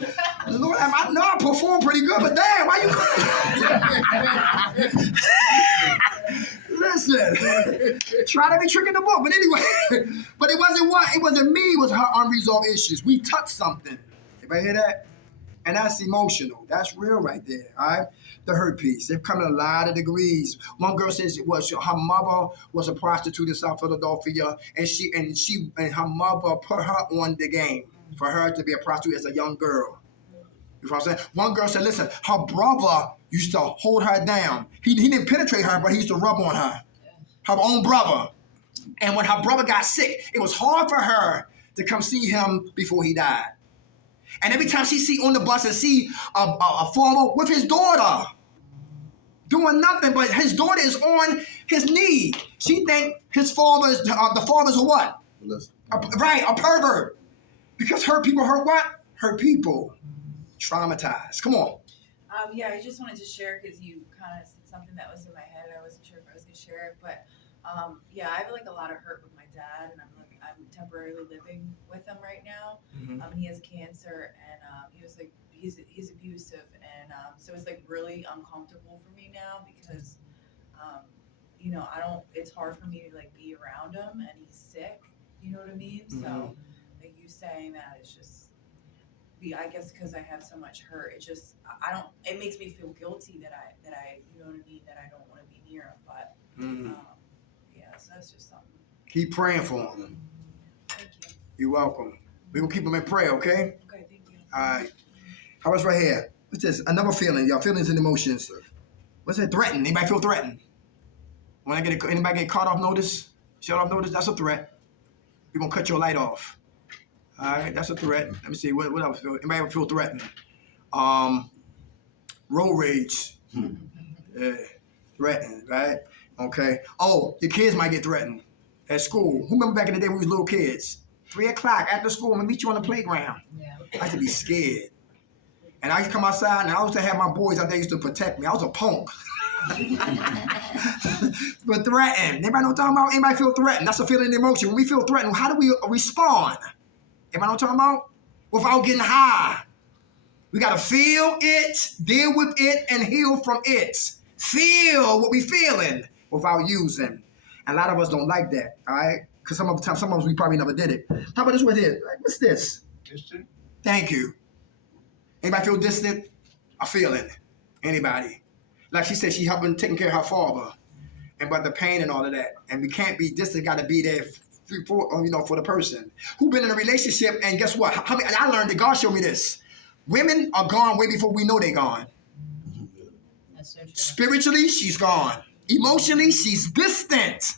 Lord, I know I performed pretty good, but damn, why you crying? Listen, try to be tricking the book. But anyway, but it wasn't me, it was her unresolved issues. We touched something. Anybody hear that? And that's emotional. That's real right there, all right? The hurt piece. They've come in a lot of degrees. One girl says her mother was a prostitute in South Philadelphia, and her mother put her on the game for her to be a prostitute as a young girl. You know what I'm saying? One girl said, listen, her brother used to hold her down. He didn't penetrate her, but he used to rub on her. Her own brother. And when her brother got sick, it was hard for her to come see him before he died. And every time she see on the bus and see a father with his daughter doing nothing, but his daughter is on his knee. She think his father is the father's a what? A pervert. Because hurt people hurt what? Hurt people. Traumatized. Come on. Yeah, I just wanted to share because you kind of said something that was in my head. I wasn't sure if I was gonna share it, but yeah, I have like a lot of hurt with my dad, and I'm temporarily living with him right now. And he has cancer, and he's abusive, and so it's like really uncomfortable for me now because you know it's hard for me to like be around him, and he's sick. You know what I mean? So like you saying that, it's just. I guess because I have so much hurt, it makes me feel guilty that I you know what I mean, that I don't want to be near him, but yeah, so that's just something. Keep praying for him. Thank you. You're welcome. We're going to keep him in prayer, okay? Okay, thank you. All right. How about right here? What's this? Another feeling, y'all. Feelings and emotions. What's it? Threatened. Anybody feel threatened? Anybody get caught off notice? Shut off notice? That's a threat. We're going to cut your light off. All right, that's a threat. Let me see. What else? Anybody ever feel threatened? Road rage. Yeah. Threatened, right? Okay. Oh, your kids might get threatened at school. Who remember back in the day when we was little kids? 3 o'clock after school, I'm going to meet you on the playground. Yeah. I used to be scared. And I used to come outside, and I used to have my boys out there used to protect me. I was a punk. But threatened. Anybody know what I'm talking about? Anybody feel threatened? That's a feeling and emotion. When we feel threatened, how do we respond? Anybody know what I'm talking about? Without getting high. We got to feel it, deal with it, and heal from it. Feel what we feeling without using. And a lot of us don't like that, all right? Because some of us, we probably never did it. How about this one here? What's this? Distant? Thank you. Anybody feel distant? A feeling. Anybody? Like she said, she helping taking care of her father, and about the pain and all of that. And we can't be distant. Got to be there for the person who been in a relationship. And guess what? I learned that God showed me this. Women are gone way before we know they're gone. That's so true. Spiritually, she's gone. Emotionally, she's distant.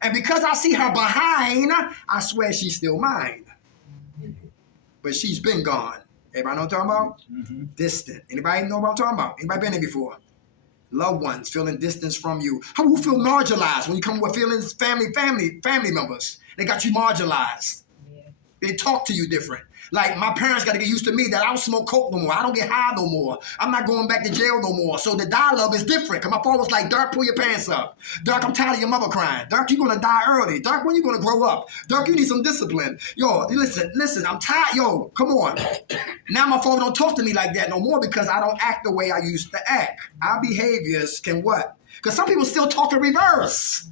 And because I see her behind, I swear she's still mine. But she's been gone. Everybody know what I'm talking about? Mm-hmm. Distant. Anybody know what I'm talking about? Anybody been there before? Loved ones feeling distance from you. How do you feel marginalized when you come with feelings, family members? They got you marginalized. Yeah. They talk to you different. Like, my parents got to get used to me that I don't smoke coke no more. I don't get high no more. I'm not going back to jail no more. So the dialogue is different. Because my father was like, Dirk, pull your pants up. Dirk, I'm tired of your mother crying. Dirk, you're going to die early. Dirk, when you going to grow up? Dirk, you need some discipline. Yo, listen, I'm tired. Yo, come on. Now my father don't talk to me like that no more because I don't act the way I used to act. Our behaviors can what? Because some people still talk in reverse.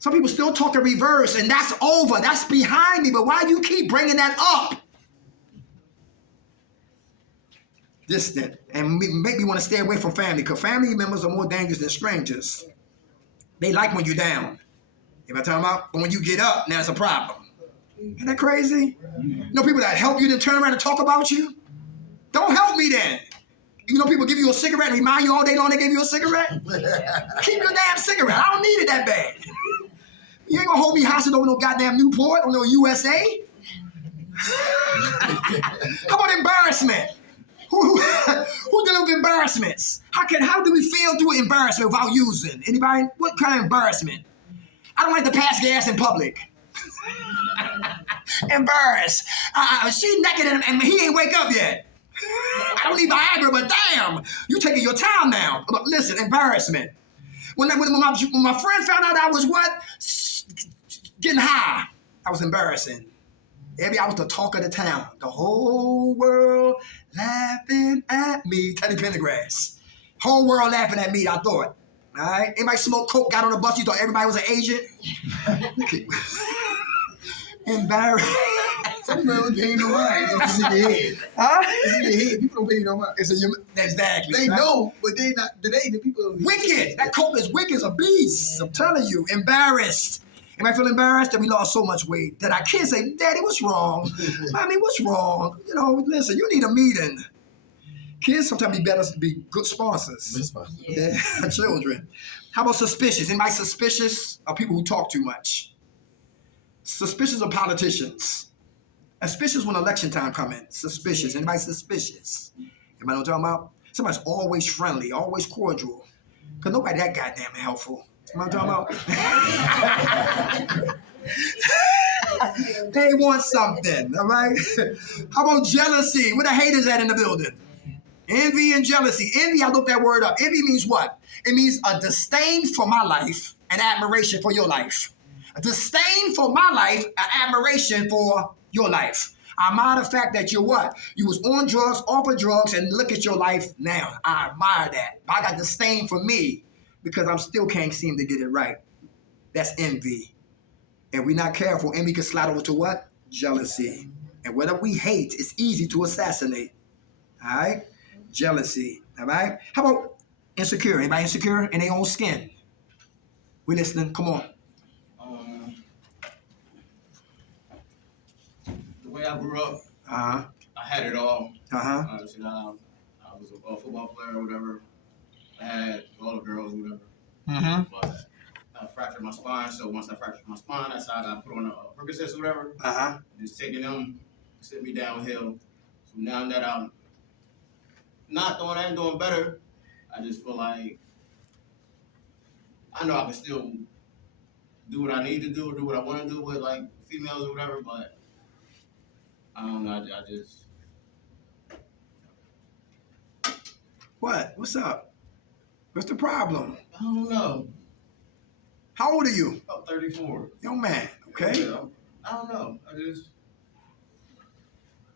Some people still talk in reverse, and that's over. That's behind me. But why do you keep bringing that up? Distant. And make me want to stay away from family, because family members are more dangerous than strangers. They like when you're down. You know what I'm talking about? But when you get up, now it's a problem. Isn't that crazy? You know people that help you then turn around and talk about you? Don't help me then. You know people give you a cigarette and remind you all day long they gave you a cigarette? Keep your damn cigarette. I don't need it that bad. You ain't gonna hold me hostage over no goddamn Newport or no USA. How about embarrassment? Who dealing with embarrassments? How do we feel through embarrassment without using? Anybody? What kind of embarrassment? I don't like to pass gas in public. Embarrassed. She naked and he ain't wake up yet. I don't need Viagra, but damn, you taking your time now. But listen, embarrassment. When my friend found out I was getting high, I was embarrassing. I was the talk of the town. The whole world laughing at me. Teddy Pendergrass. Whole world laughing at me, I thought. All right? Anybody smoke coke, got on the bus, you thought everybody was an agent? Embarrassed. Some people don't pay no mind. It's in your head. Huh? It's in your head. People don't pay no mind. Exactly. They right? know, but they not. Today the people. Wicked. That coke is wicked as a beast. I'm telling you. Embarrassed. Anybody feel embarrassed that we lost so much weight that our kids say, Daddy, what's wrong? Mommy, what's wrong? You know, listen, you need a meeting. Kids sometimes be better to be good sponsors. Yeah, children. How about suspicious? Anybody suspicious of people who talk too much? Suspicious of politicians. Suspicious when election time comes in. Suspicious. Anybody suspicious? Anybody know what I'm talking about? Somebody's always friendly, always cordial. Because nobody that goddamn helpful. You know what I'm talking about? They want something, all right? How about jealousy? Where the haters at in the building? Envy and jealousy. Envy, I looked that word up. Envy means what? It means a disdain for my life and admiration for your life. A disdain for my life, an admiration for your life. I admire the fact that you're what? You was on drugs, off of drugs, and look at your life now. I admire that. But I got disdain for me because I still can't seem to get it right. That's envy. And we're not careful, envy can slide over to what? Jealousy. And whatever we hate, it's easy to assassinate. All right? Jealousy. All right? How about insecure? Anybody insecure in their own skin? We listening? Come on. way I grew up, Uh-huh. I had it all. Uh-huh. I was a football player or whatever. I had all the girls or whatever. Mm-hmm. But I fractured my spine, so once I fractured my spine, that's how I got put on a Percocet or whatever. Uh-huh. Just taking them, sent me downhill. So now that I'm not doing that and doing better, I just feel like I know I can still do what I need to do what I want to do with like females or whatever, but I don't know, I just What? What's up? What's the problem? I don't know. How old are you? I'm 34. Young man, okay? Yeah, I don't know.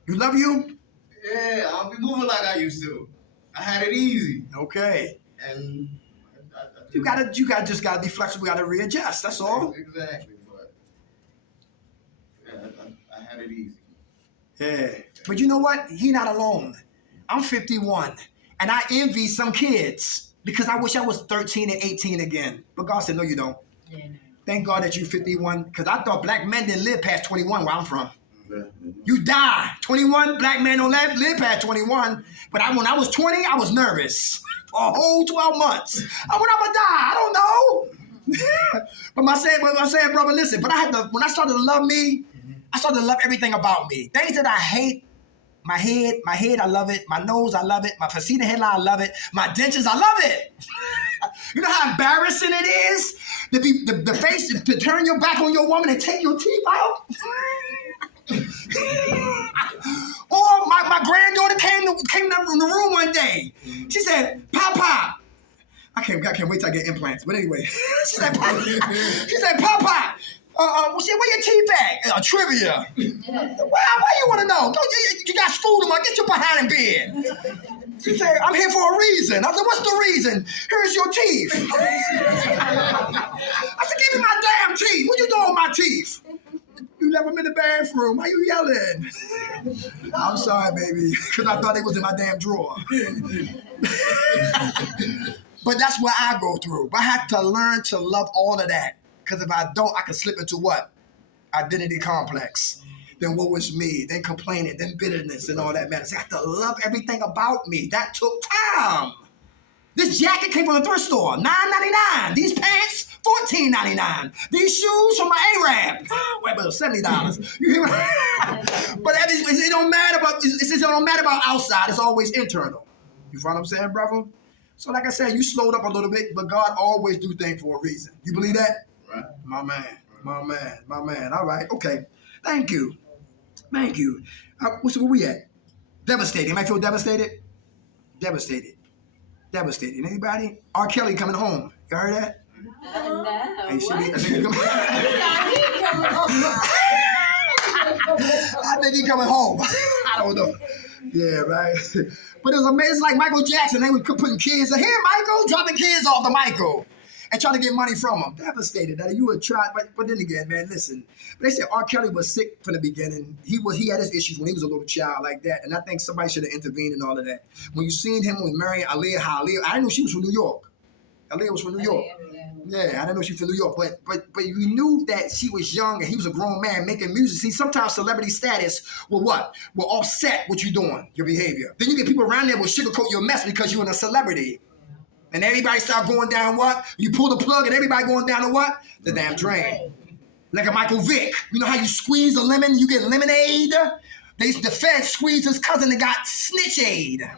You love you? Yeah, I don't be moving like I used to. I had it easy. Okay. And You just gotta be flexible, you gotta readjust, that's all. Exactly, but yeah, I had it easy. Yeah. But you know what? He not alone. I'm 51. And I envy some kids because I wish I was 13 and 18 again. But God said, no, you don't. Yeah, no. Thank God that you're 51 because I thought black men didn't live past 21 where I'm from. You die. 21, black men don't live past 21. But when I was 20, I was nervous for a whole 12 months. When I'm going to die, I don't know. But I said, brother, listen, but when I started to love me, I started to love everything about me. Things that I hate, my head, I love it. My nose, I love it. My faceta headline, I love it. My dentures, I love it. You know how embarrassing it is to be the face to turn your back on your woman and take your teeth out? Or my granddaughter came in the room one day. She said, Papa. I can't wait till I get implants. But anyway, she said, Papa. Where your teeth at? Trivia. Why you want to know? You got school tomorrow. Get your behind in bed. She said, I'm here for a reason. I said, what's the reason? Here's your teeth. I said, give me my damn teeth. What you doing with my teeth? You left them in the bathroom. Why you yelling? I'm sorry, baby, because I thought they was in my damn drawer. But that's what I go through. But I have to learn to love all of that. Because if I don't, I can slip into what? Identity complex. Then what was me? Then complaining, then bitterness and all that matters. I have to love everything about me. That took time. This jacket came from the thrift store, $9.99. These pants, $14.99. These shoes from my Arab, well, $70. You hear me? But it don't matter about. It don't matter about outside. It's always internal. You follow what I'm saying, brother? So like I said, you slowed up a little bit, but God always do things for a reason. You believe that? Right. My man. All right, okay. Thank you. Where we at? Devastated. Anybody feel devastated? Devastated. Anybody? R. Kelly coming home. You heard that? No. Hey, What? I think he coming home. I don't know. Yeah, right. But it was amazing. It's like Michael Jackson. They were putting kids here, Michael, dropping kids off the Michael and trying to get money from them. Devastated that you would try. But then again, man, listen. But they said R. Kelly was sick from the beginning. He had his issues when he was a little child like that. And I think somebody should have intervened and all of that. When you seen him with Mary Aaliyah, I didn't know she was from New York. Aaliyah was from New York. Yeah, I didn't know she was from New York. But you knew that she was young and he was a grown man making music. See, sometimes celebrity status will offset what you're doing, your behavior. Then you get people around there will sugarcoat your mess because you're a celebrity. And everybody start going down what? You pull the plug and everybody going down to what? The damn drain. Like a Michael Vick. You know how you squeeze a lemon, you get lemonade? The feds squeezed his cousin and got snitch-aid.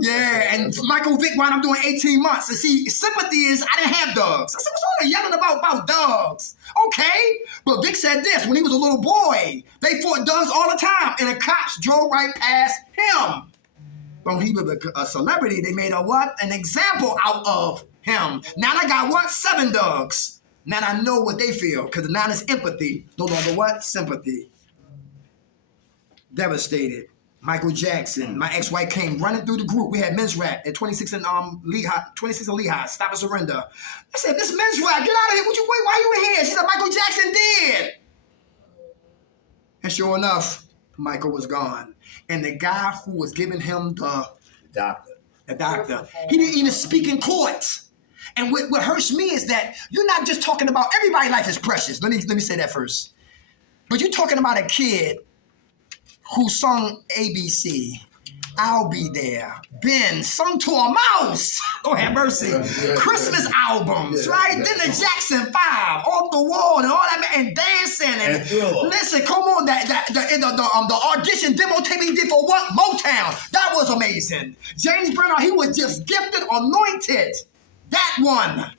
Yeah, and Michael Vick wound up doing 18 months. And see, sympathy is, I didn't have dogs. I said, what's all that yelling about dogs? Okay, but Vick said this, when he was a little boy, they fought dogs all the time, and the cops drove right past him. But when he was a celebrity, they made an example out of him. Now I got 7 dogs. Now I know what they feel, because now it's empathy, no longer sympathy. Devastated. Michael Jackson. My ex-wife came running through the group. We had men's rap at 26 and Lehigh. Stop and surrender. I said, this men's rap, get out of here. Why you in here? She said, Michael Jackson did. And sure enough, Michael was gone. And the guy who was giving him the doctor, he didn't even speak in court. And what hurts me is that you're not just talking about everybody's life is precious. Let me say that first. But you're talking about a kid who sung ABC. I'll Be There. Ben sung to a mouse. Lord have mercy. Christmas albums, right? Then the Jackson 5, Off the Wall, and all that, and dancing. And listen, come on, the audition demo tape he did for what? Motown. That was amazing. James Brenner, he was just gifted, anointed. That one.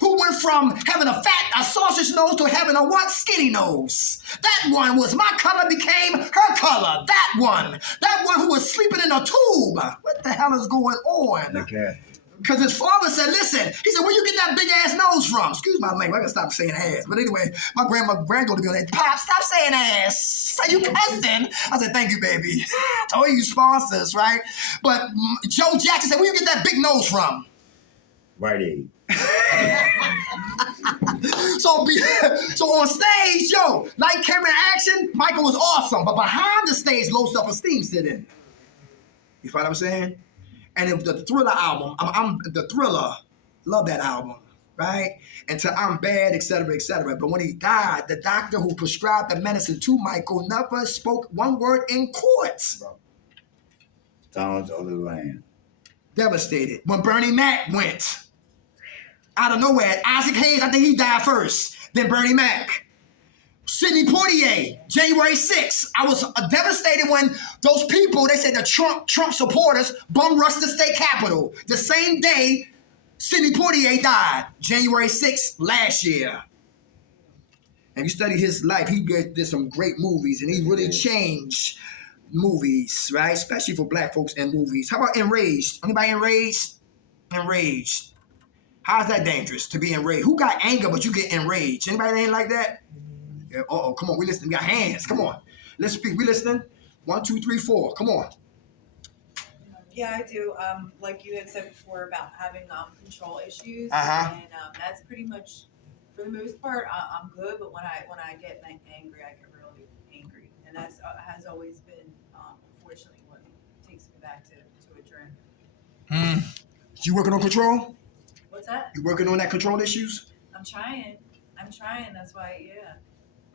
Who went from having a sausage nose to having a what? Skinny nose. That one was my color became her color. That one who was sleeping in a tube. What the hell is going on? Okay. Because his father said, listen, he said, where you get that big ass nose from? Excuse my language, I gotta stop saying ass. But anyway, my granddaughter be like, Pop, stop saying ass. Are you cussing? I said, thank you, baby. Told you sponsors, right? But Joe Jackson said, where you get that big nose from? Right Aid. So on stage, yo, light, camera, action, Michael was awesome. But behind the stage, low self-esteem sit in. You follow what I'm saying? And the Thriller album, I'm the Thriller, love that album, right? Until I'm Bad, etc., etc. But when he died, the doctor who prescribed the medicine to Michael never spoke one word in court. Sounds of the land. Devastated. When Bernie Mac went, out of nowhere, Isaac Hayes, I think he died first. Then Bernie Mac. Sidney Poitier, January 6th. I was devastated when those people, they said the Trump supporters bum rushed the state capitol. The same day, Sidney Poitier died, January 6th last year. And you study his life, he did some great movies, and he really changed movies, right? Especially for black folks in movies. How about Enraged? Anybody enraged? Enraged. How's that dangerous to be enraged? Who got anger but you get enraged? Anybody that ain't like that? Yeah, come on, we listening. We got hands. Come on. Let's speak. We listening. 1, 2, 3, 4. Come on. Yeah, I do. Like you had said before about having control issues, Uh-huh. and that's pretty much, for the most part, I'm good. But when I get angry, I get really angry, and that's has always been, unfortunately, what takes me back to a drink. You working on control? What's that? You working on that control issues? I'm trying. That's why, yeah.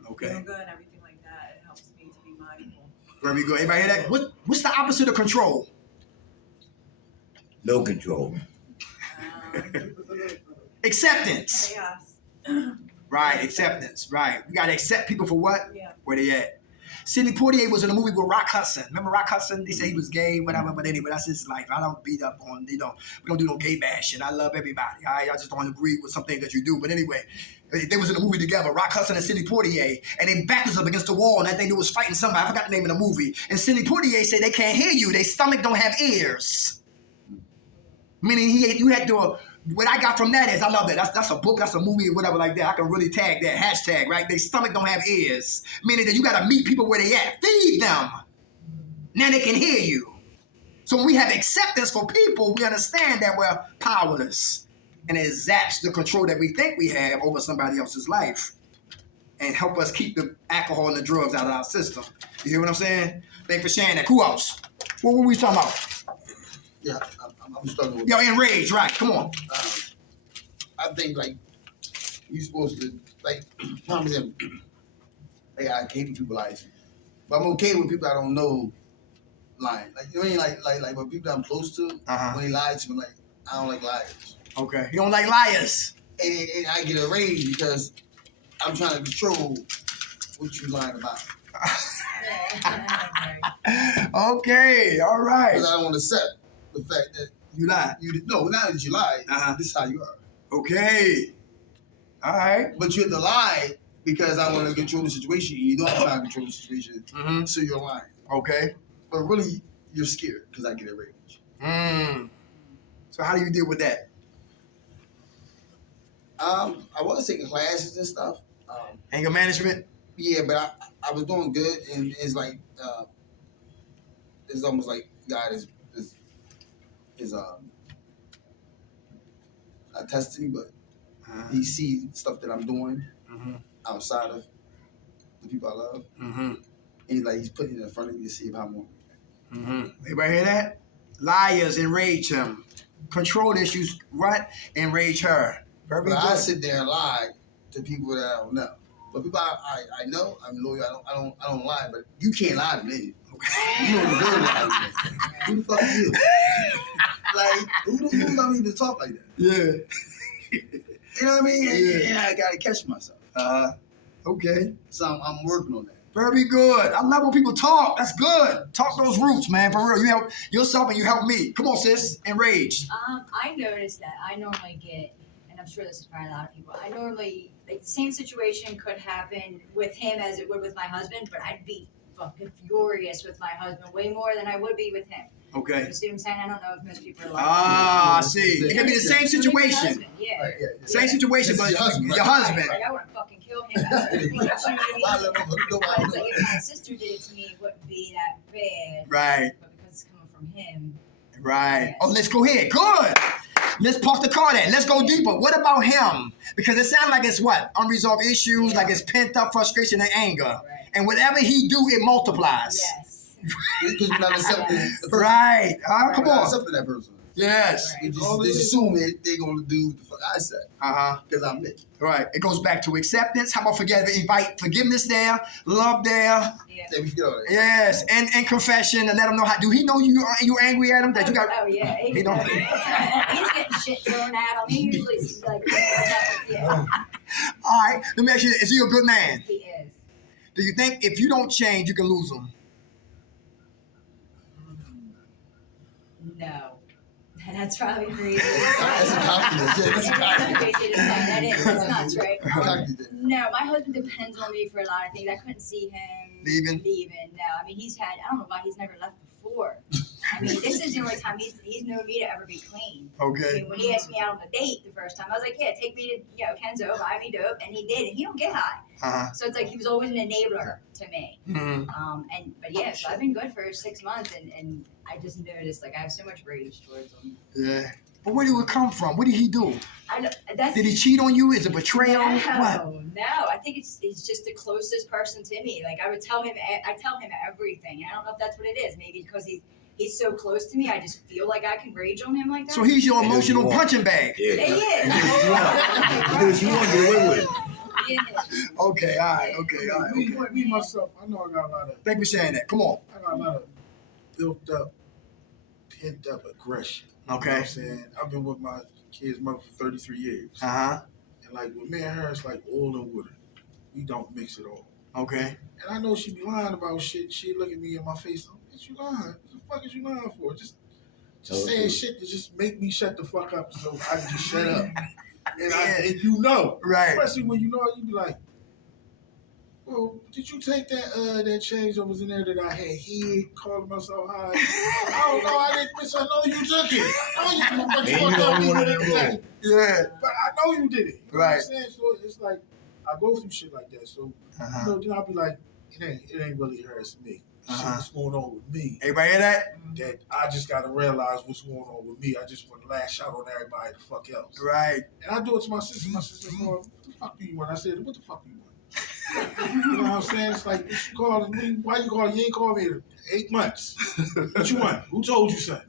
Okay. Yoga and everything like that, it helps me to be mindful. Very good. Everybody hear that? What's the opposite of control? No control. Acceptance. Chaos. Right, acceptance. Right. We got to accept people for what? Yeah. Where they at. Sidney Poitier was in a movie with Rock Hudson. Remember Rock Hudson? They say he was gay, whatever. But anyway, that's his life. I don't beat up on, we don't do no gay bashing. I love everybody. I just don't agree with something that you do. But anyway, they was in a movie together, Rock Hudson and Sidney Poitier. And they backed us up against the wall. And that thing they was fighting somebody. I forgot the name of the movie. And Sidney Poitier said they can't hear you. Their stomach don't have ears. Meaning you had to... What I got from that is, I love that. That's a book, that's a movie, or whatever like that. I can really tag that hashtag, right? Their stomach don't have ears. Meaning that you got to meet people where they at. Feed them. Now they can hear you. So when we have acceptance for people, we understand that we're powerless. And it zaps the control that we think we have over somebody else's life. And help us keep the alcohol and the drugs out of our system. You hear what I'm saying? Thanks for sharing that. Who else? What were we talking about? Yeah, I'm struggling with Yo, enraged, right. Come on. I think, like, you supposed to, like, for example, like, I hate people lying. But I'm okay with people I don't know lying. Like, you know what I mean? Like, when people I'm close to, when they lie to me, like, I don't like liars. Okay. You don't like liars. And I get enraged because I'm trying to control what you're lying about. Okay, all right. Because I don't want to accept the fact that You lie. no, not that you lied. This is how you are. Okay. All right. But you have to lie because I want to control the situation. And you don't know how to control the situation, so you're lying. Okay. But really, you're scared because I get enraged. So how do you deal with that? I was taking classes and stuff. Anger management? Yeah, but I was doing good, and it's like it's almost like God is not testing me, but He sees stuff that I'm doing outside of the people I love, and He's putting it in front of me to see if I'm on. Everybody hear that? Liars enrage him. Control issues, what? Enrage her. Very But good. I sit there and lie to people that I don't know. But people I know, I'm loyal. I don't lie, but you can't lie to me. You don't deserve to lie to me. Who the fuck are you? Like, who got me to talk like that? Yeah. You know what I mean? Yeah. And I gotta catch myself. Okay. So I'm working on that. Very good. I love when people talk. That's good. Talk those roots, man. For real. You help yourself and you help me. Come on, sis. Enraged. I noticed that I normally get, and I'm sure this is probably a lot of people, I normally, like, the same situation could happen with him as it would with my husband, but I'd be fucking furious with my husband way more than I would be with him. Okay. You see what I'm saying? I don't know if most people are like I see. It can be the same situation. Husband, yeah. Right, yeah. Same situation, but Your husband. your husband. Like, I want to fucking kill him. You know what I mean? But it's like, if my sister did it to me, it wouldn't be that bad. Right. But because it's coming from him. Right. Yes. Oh, let's go ahead. Good. Let's park the car then. Let's go deeper. What about him? Because it sounds like it's what? Unresolved issues, like it's pent up frustration and anger. Right. And whatever he do, it multiplies. Yes. Because you're not accepting the person. Right. Come You're not on. accepting that person. Yes. Right. They just assume that they're going to do what the fuck I said. Because I'm it. Right. It goes back to acceptance. How about invite forgiveness there, love there. Yeah. Yeah, we forget all that. Yes. And confession and let him know how. Do he know you angry at him that you got? Oh yeah. He don't. He's getting shit thrown at him. He usually is like, yeah. All right. Let me ask you this. Is he a good man? He is. Do you think if you don't change, you can lose him? No. And that's probably crazy. That's a confidence. Yeah, that's a confidence. That is. That's nuts, right? Confidence. No, my husband depends on me for a lot of things. I couldn't see him Leaving? No, I mean, I don't know why he's never left before. I mean, this is the only time he's known me to ever be clean. I Okay. mean, when he asked me out on a date the first time, I was like, yeah, take me to, Kenzo, buy me dope. And he did, and he don't get high. So it's like he was always an enabler to me. Mm-hmm. But yeah, so I've been good for 6 months, and I just noticed, like, I have so much rage towards him. Yeah. But where did it come from? What did he do? That's Did he cheat on you? Is it betrayal? No, What? no. I think it's just the closest person to me. Like, I tell him everything. And I don't know if that's what it is. Maybe because he's so close to me, I just feel like I can rage on him like that. So he's your emotional punching bag. Yeah. He is. You do what you want, get away with it. Yeah. Okay, all right, okay. Me myself, I know I got a lot of. Thank you for saying that. Come on. I got a lot of built up, pent up aggression. You know what Okay. I'm saying? I've been with my kid's mother for 33 years. Uh-huh. And like with me and her, it's like oil and water. We don't mix it all. Okay. And I know she be lying about shit. She look at me in my face, bitch, you lying. What the fuck is you lying for? Just saying shit to just make me shut the fuck up so I can just shut up. And you know. Right. Especially when you know, you be like, well, did you take that change that was in there that I had hid, calling myself high? I don't know, I didn't, bitch, I know you took it. I know you, And you the only one in the room. Yeah. but I know you did it. You know what I'm Right. saying? So it's like, I go through shit like that. So, you know, then I'll be like, it ain't really her, it's me. Shit's going on with me. Everybody hear that? That I just gotta realize what's going on with me. I just want to lash out on everybody the fuck else. Right. And I do it to my sister. My sister goes, what the fuck do you want? I said, what the fuck do you want? You know what I'm saying? It's like, you calling me? Why you calling? You ain't called me in 8 months. What you want? Who told you something?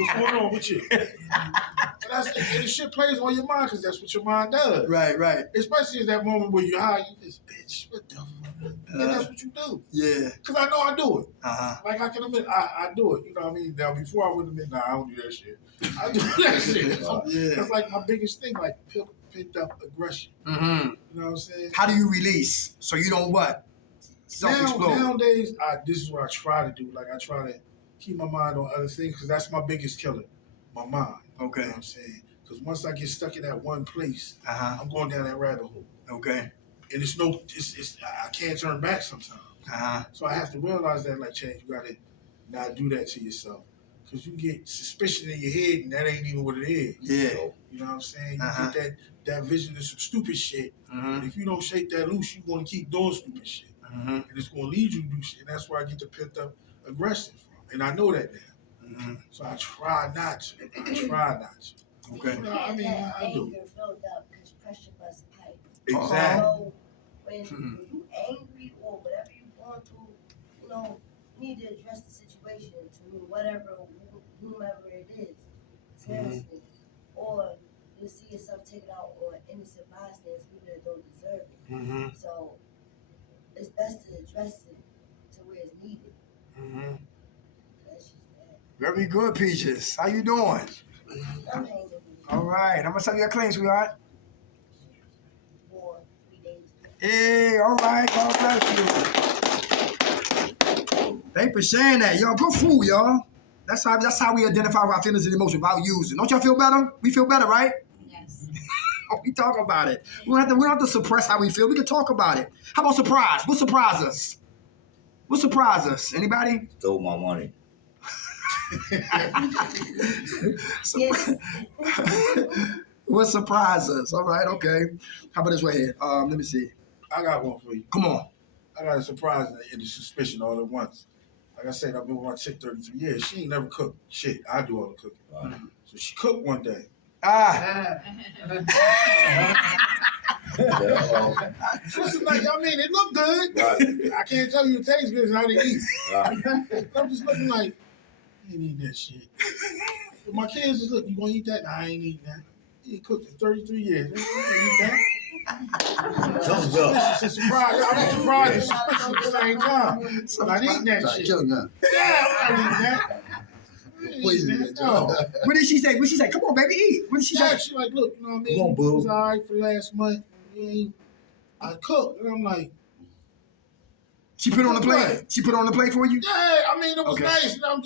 What's going on with you? And the shit plays on your mind because that's what your mind does. Right, right. Especially in that moment where you're high, you just, bitch, what the fuck? And that's what you do. Yeah. Because I know I do it. Uh-huh. Like I can admit, I do it. You know what I mean? Now, before I would admit, nah, I don't do that shit. I do that shit. So, Yeah. that's like my biggest thing, like pent up aggression. Mm-hmm. You know what I'm saying? How do you release so you don't what? Self-explode. Nowadays, this is what I try to do. Like I try to keep my mind on other things because that's my biggest killer, my mind. Okay. You know what I'm saying? Because once I get stuck in that one place, Uh-huh. I'm going down that rabbit hole. Okay. And I can't turn back sometimes. Uh-huh. So I have to realize that, like, Change, you gotta not do that to yourself. Because you get suspicion in your head and that ain't even what it is. Yeah. You know what I'm saying? You get that vision of some stupid shit. And if you don't shake that loose, you're gonna keep doing stupid shit. And it's gonna lead you to do shit. And that's where I get the pent up aggression from. And I know that now. So I try not to. Okay. You know, I mean, I do. Anger built up because pressure busts pipe. Exactly. So when you angry or whatever you're going through, you need to address the situation to whomever it is, seriously. Or, you'll see yourself taken out on innocent bystanders, people that don't deserve it. Mm-hmm. So it's best to address it to where it's needed. Mm-hmm. That's just that. Very good, Peaches. How you doing? I'm hanging with All right. I'm gonna tell you your claim, sweetheart. for 3 days. Hey, all right. God bless you. Thanks for sharing that, y'all. Good food, y'all. That's how we identify our feelings and emotions without using. Don't y'all feel better? We feel better, right? Yes. We talk about it. We don't have to suppress how we feel. We can talk about it. How about surprise? What surprised us? What surprised us? Anybody? Stole my money. What surprised us? All right, okay. How about this right here? Let me see. I got one for you. Come on. I got a surprise and a suspicion all at once. Like I said, I've been with my chick 33 years. She ain't never cooked shit. I do all the cooking. So she cooked one day. Listen, like, I mean, it looked good. Right. I can't tell you it tastes good. It's how they eat. Right. I'm just looking like, you ain't eat that shit. But my kids just look, you gonna eat that? Nah, I ain't eating that. He cooked for 33 years. You gonna eat that? Thumbs up. It's a surprise. I'm surprised and suspicious at the same time. I'm not eating that shit. Kill you, huh? Yeah, I'm not eating that. Please, No. What did she say? What did she say? Come on, baby, eat. What did she Yeah, say? she like, look, you know what I mean? Come on, boo. It was all right for last month. I cooked. And I'm like, She put it on the plate. She put it on the plate for you? yeah, I mean, it was Okay. nice. And I'm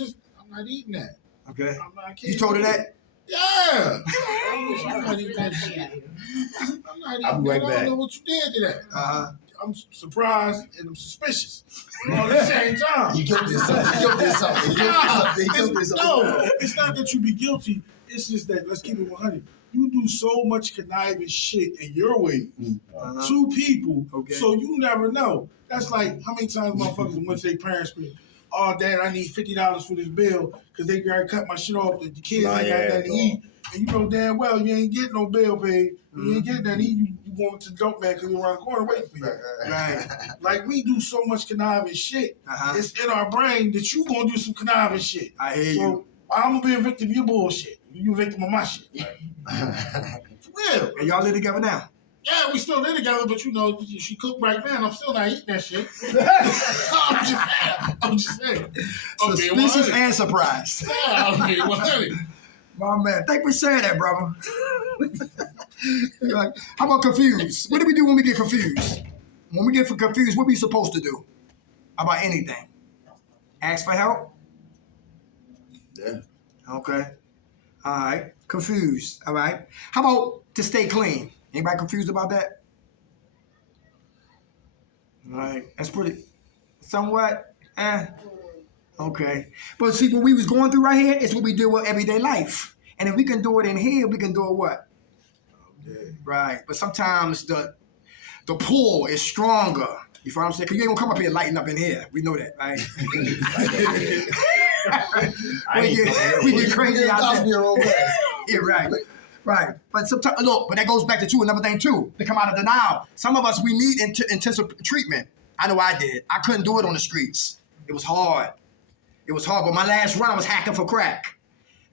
not eating that. Okay. I'm not You kidding. told her that? Yeah. I'm not eating that shit. I'm not eating I'll be right that. I back. don't know what you did to that. Uh-huh. I'm surprised and I'm suspicious all at the same time. You guilty of something. You guilty of something. You guilty of something. You guilty of something. No, it's not that you be guilty. It's just that, let's keep it 100. You do so much conniving shit in your way Uh-huh. to people, Okay. so you never know. That's like how many times motherfuckers went to their parents' crib. Oh, Dad, I need $50 for this bill because they gotta cut my shit off. The kids ain't got nothing to eat. And you know damn well you ain't getting no bill paid. You ain't getting that. You going to the dope man because you're around the corner waiting for you. Right. Like we do so much conniving shit. Uh-huh. It's in our brain that you gonna do some conniving shit. I hear So you. I'm gonna be a victim of your bullshit. You a victim of my shit. For real. And y'all live together now? Yeah, we still live together, but you know, she cooked right now, and I'm still not eating that shit. I'm just saying. I'm being Suspicious 100. and surprised. Yeah, I'm being 100. My man, thank you for sharing that, brother. You're like, how about confused? What do we do when we get confused? When we get confused, what we supposed to do? About anything? Ask for help? Yeah. Okay. All right. Confused. All right. How about to stay clean? Anybody confused about that? All right. That's pretty, somewhat, okay. But see, what we was going through right here is what we deal with everyday life. And if we can do it in here, we can do it what? Okay. Right. But sometimes the pull is stronger. You feel what I'm saying? Because you ain't gonna come up here and lighten up in here. We know that, right? we get crazy out there. Yeah, right. Right. But sometimes, look, but that goes back to another thing too, to come out of denial. Some of us, we need intensive treatment. I know I did. I couldn't do it on the streets. It was hard. It was hard. But my last run, I was hacking for crack.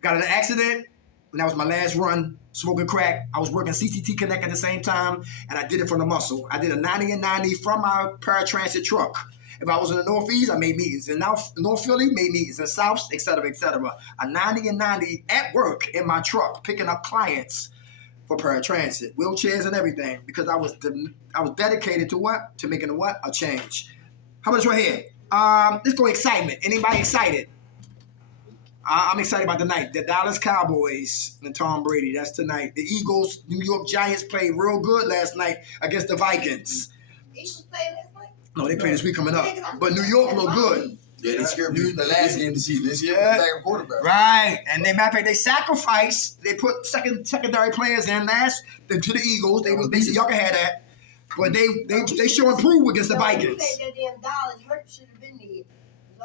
Got in an accident, and that was my last run smoking crack. I was working CCT Connect at the same time, and I did it from the muscle. I did a 90 and 90 from my paratransit truck. If I was in the Northeast, I made meetings. In North Philly, made meetings. In South, et cetera, et cetera. A 90 and 90 at work in my truck, picking up clients for paratransit, wheelchairs and everything, because I was dedicated to what? To making what? A change. How about this right here? Let's go excitement. Anybody excited? I'm excited about tonight. The Dallas Cowboys and Tom Brady. That's tonight. The Eagles, New York Giants played real good last night against the Vikings. Eagles played last night? No, they play this week coming up. But New York look good. Yeah, they scared me the last game of the season. They scared Yeah. the backup quarterback. Right. And matter of fact, they sacrificed. They put secondary players in to the Eagles. They said, y'all can have that. But they show improve against the Vikings. That damn dollars hurt should have been there.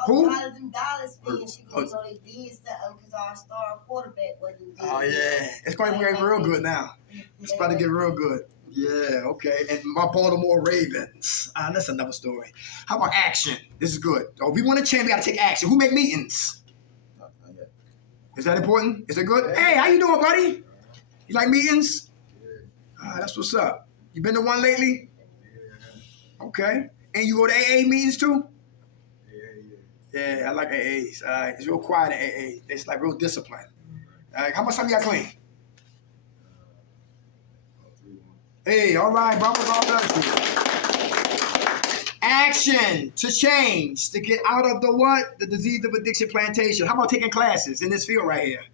Who? A lot of them dollars being shit, you know, they did something because our star quarterback wasn't there. Oh, yeah. It's going to get real good now. It's about to get real good. Yeah, okay. And my Baltimore Ravens. That's another story. How about action? This is good. Oh, we want to change, we got to take action. Who make meetings? Is that important? Is it good? Hey, how you doing, buddy? You like meetings? Yeah. That's what's up. You been to one lately? Yeah. Okay. And you go to AA meetings too? Yeah. Yeah, I like AAs. It's real quiet at AA. It's like real discipline. How much time you got clean? 3 1. Hey, all right, brother. God bless you. Action to change, to get out of the what? The disease of addiction plantation. How about taking classes in this field right here?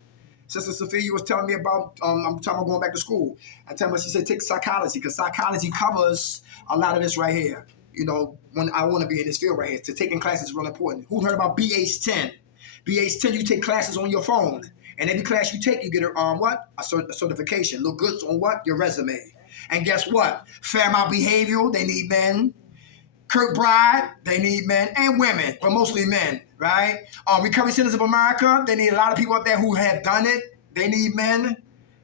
Sister Sophia was telling me about, I'm talking about going back to school. I tell her, she said, take psychology, because psychology covers a lot of this right here. You know, when I want to be in this field right here, to taking classes is real important. Who heard about BH10? BH10, you take classes on your phone. And every class you take, you get a certification. Look good on what? Your resume. And guess what? Fairmount Behavioral, they need men. Kirkbride, they need men and women, but mostly men, right? Recovery Centers of America, they need a lot of people out there who have done it. They need men.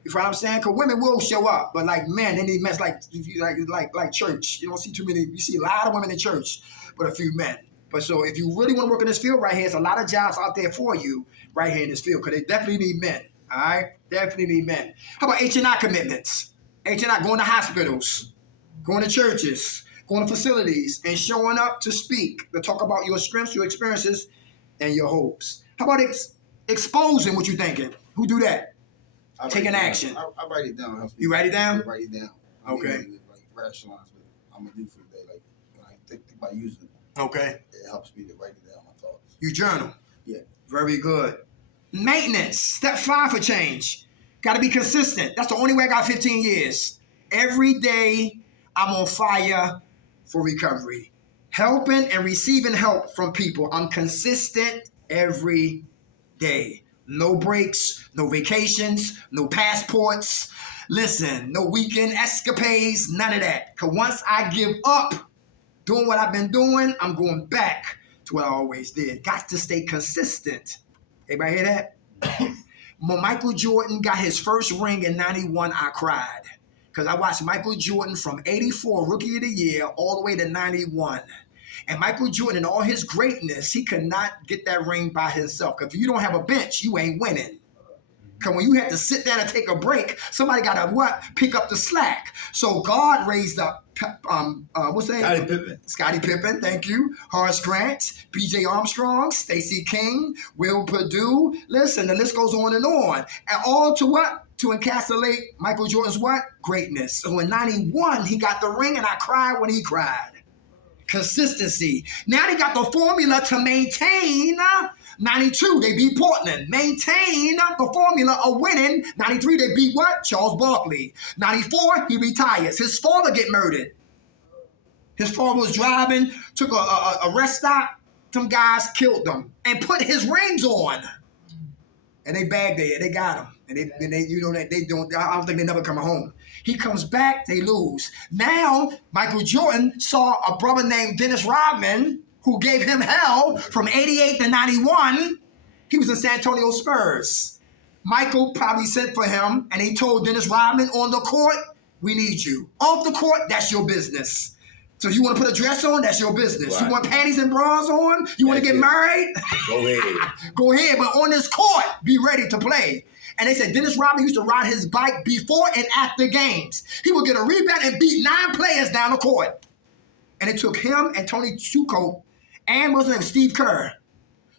You know what I'm saying? Because women will show up, but like men, they need men. It's like church. You don't see too many. You see a lot of women in church, but a few men. But so if you really want to work in this field right here, there's a lot of jobs out there for you right here in this field, because they definitely need men. All right, definitely need men. How about H&I commitments? H&I, going to hospitals, going to churches, going to facilities, and showing up to speak, to talk about your strengths, your experiences, and your hopes. How about exposing what you're thinking? Who do that? Taking action. I write it down. You write it down? I write it down. Okay. Like rationalize what I'm gonna do for the day. Like when I think about using it. Okay. It helps me to write it down, my thoughts. You journal. Yeah. Very good. Maintenance. Step 5 for change. Got to be consistent. That's the only way I got 15 years. Every day I'm on fire for recovery. Helping and receiving help from people. I'm consistent every day. No breaks, no vacations, no passports. Listen, no weekend escapades, none of that. Because once I give up doing what I've been doing, I'm going back to what I always did. Got to stay consistent. Everybody hear that? When Michael Jordan got his first ring in 91, I cried. Because I watched Michael Jordan from 84, Rookie of the Year, all the way to 91. And Michael Jordan, in all his greatness, he could not get that ring by himself. Because if you don't have a bench, you ain't winning. Because when you had to sit down and take a break, somebody got to what? Pick up the slack. So God raised up, what's that? Scottie Pippen. Scottie Pippen, thank you. Horace Grant, B.J. Armstrong, Stacey King, Will Perdue. Listen, the list goes on. And all to what? To encapsulate Michael Jordan's what? Greatness. So in 91, he got the ring, and I cried when he cried. Consistency. Now they got the formula to maintain. 92, they beat Portland. Maintain the formula of winning. 93, they beat what? Charles Barkley. 94, he retires. His father get murdered. His father was driving, took a rest stop. Some guys killed them and put his rings on. And they bagged it. They got him. And they you know, they don't. I don't think they never come home. He comes back, they lose. Now, Michael Jordan saw a brother named Dennis Rodman, who gave him hell from 88 to 91. He was in San Antonio Spurs. Michael probably sent for him, and he told Dennis Rodman, on the court, we need you. Off the court, that's your business. So you want to put a dress on, that's your business. Right. You want panties and bras on? You want to get married? Go ahead. Go ahead, but on this court, be ready to play. And they said Dennis Rodman used to ride his bike before and after games. He would get a rebound and beat 9 players down the court. And it took him and Tony Kukoc and what's his name, Steve Kerr,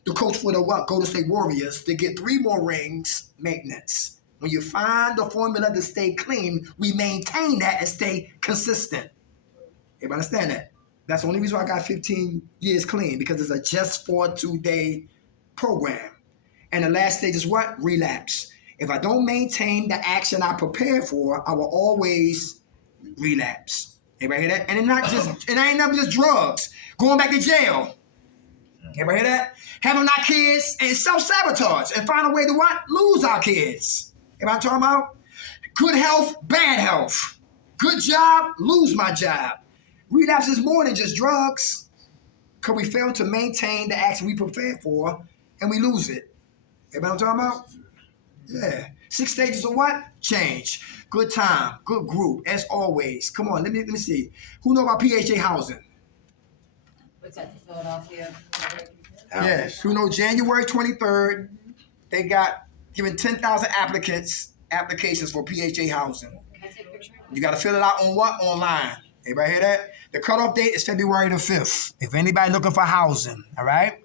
the coach for the Golden State Warriors, to get 3 more rings, maintenance. When you find the formula to stay clean, we maintain that and stay consistent. Everybody understand that? That's the only reason why I got 15 years clean, because it's a just for today program. And the last stage is what? Relapse. If I don't maintain the action I prepared for, I will always relapse. Everybody hear that? And it ain't not just drugs. Going back to jail. Everybody hear that? Having our kids and self-sabotage and find a way to what? Lose our kids. Everybody talking about? Good health, bad health. Good job, lose my job. Relapse is more than just drugs. Because we fail to maintain the action we prepared for, and we lose it. Everybody know what I'm talking about? Yeah. 6 stages of what? Change. Good time. Good group. As always. Come on, let me see. Who know about PHA housing? What's that, the Philadelphia? Yes. Who know January 23rd, they got given 10,000 applicants, applications for PHA housing. Can I take a picture? You got to fill it out on what? Online. Everybody hear that? The cutoff date is February the 5th. If anybody looking for housing, all right?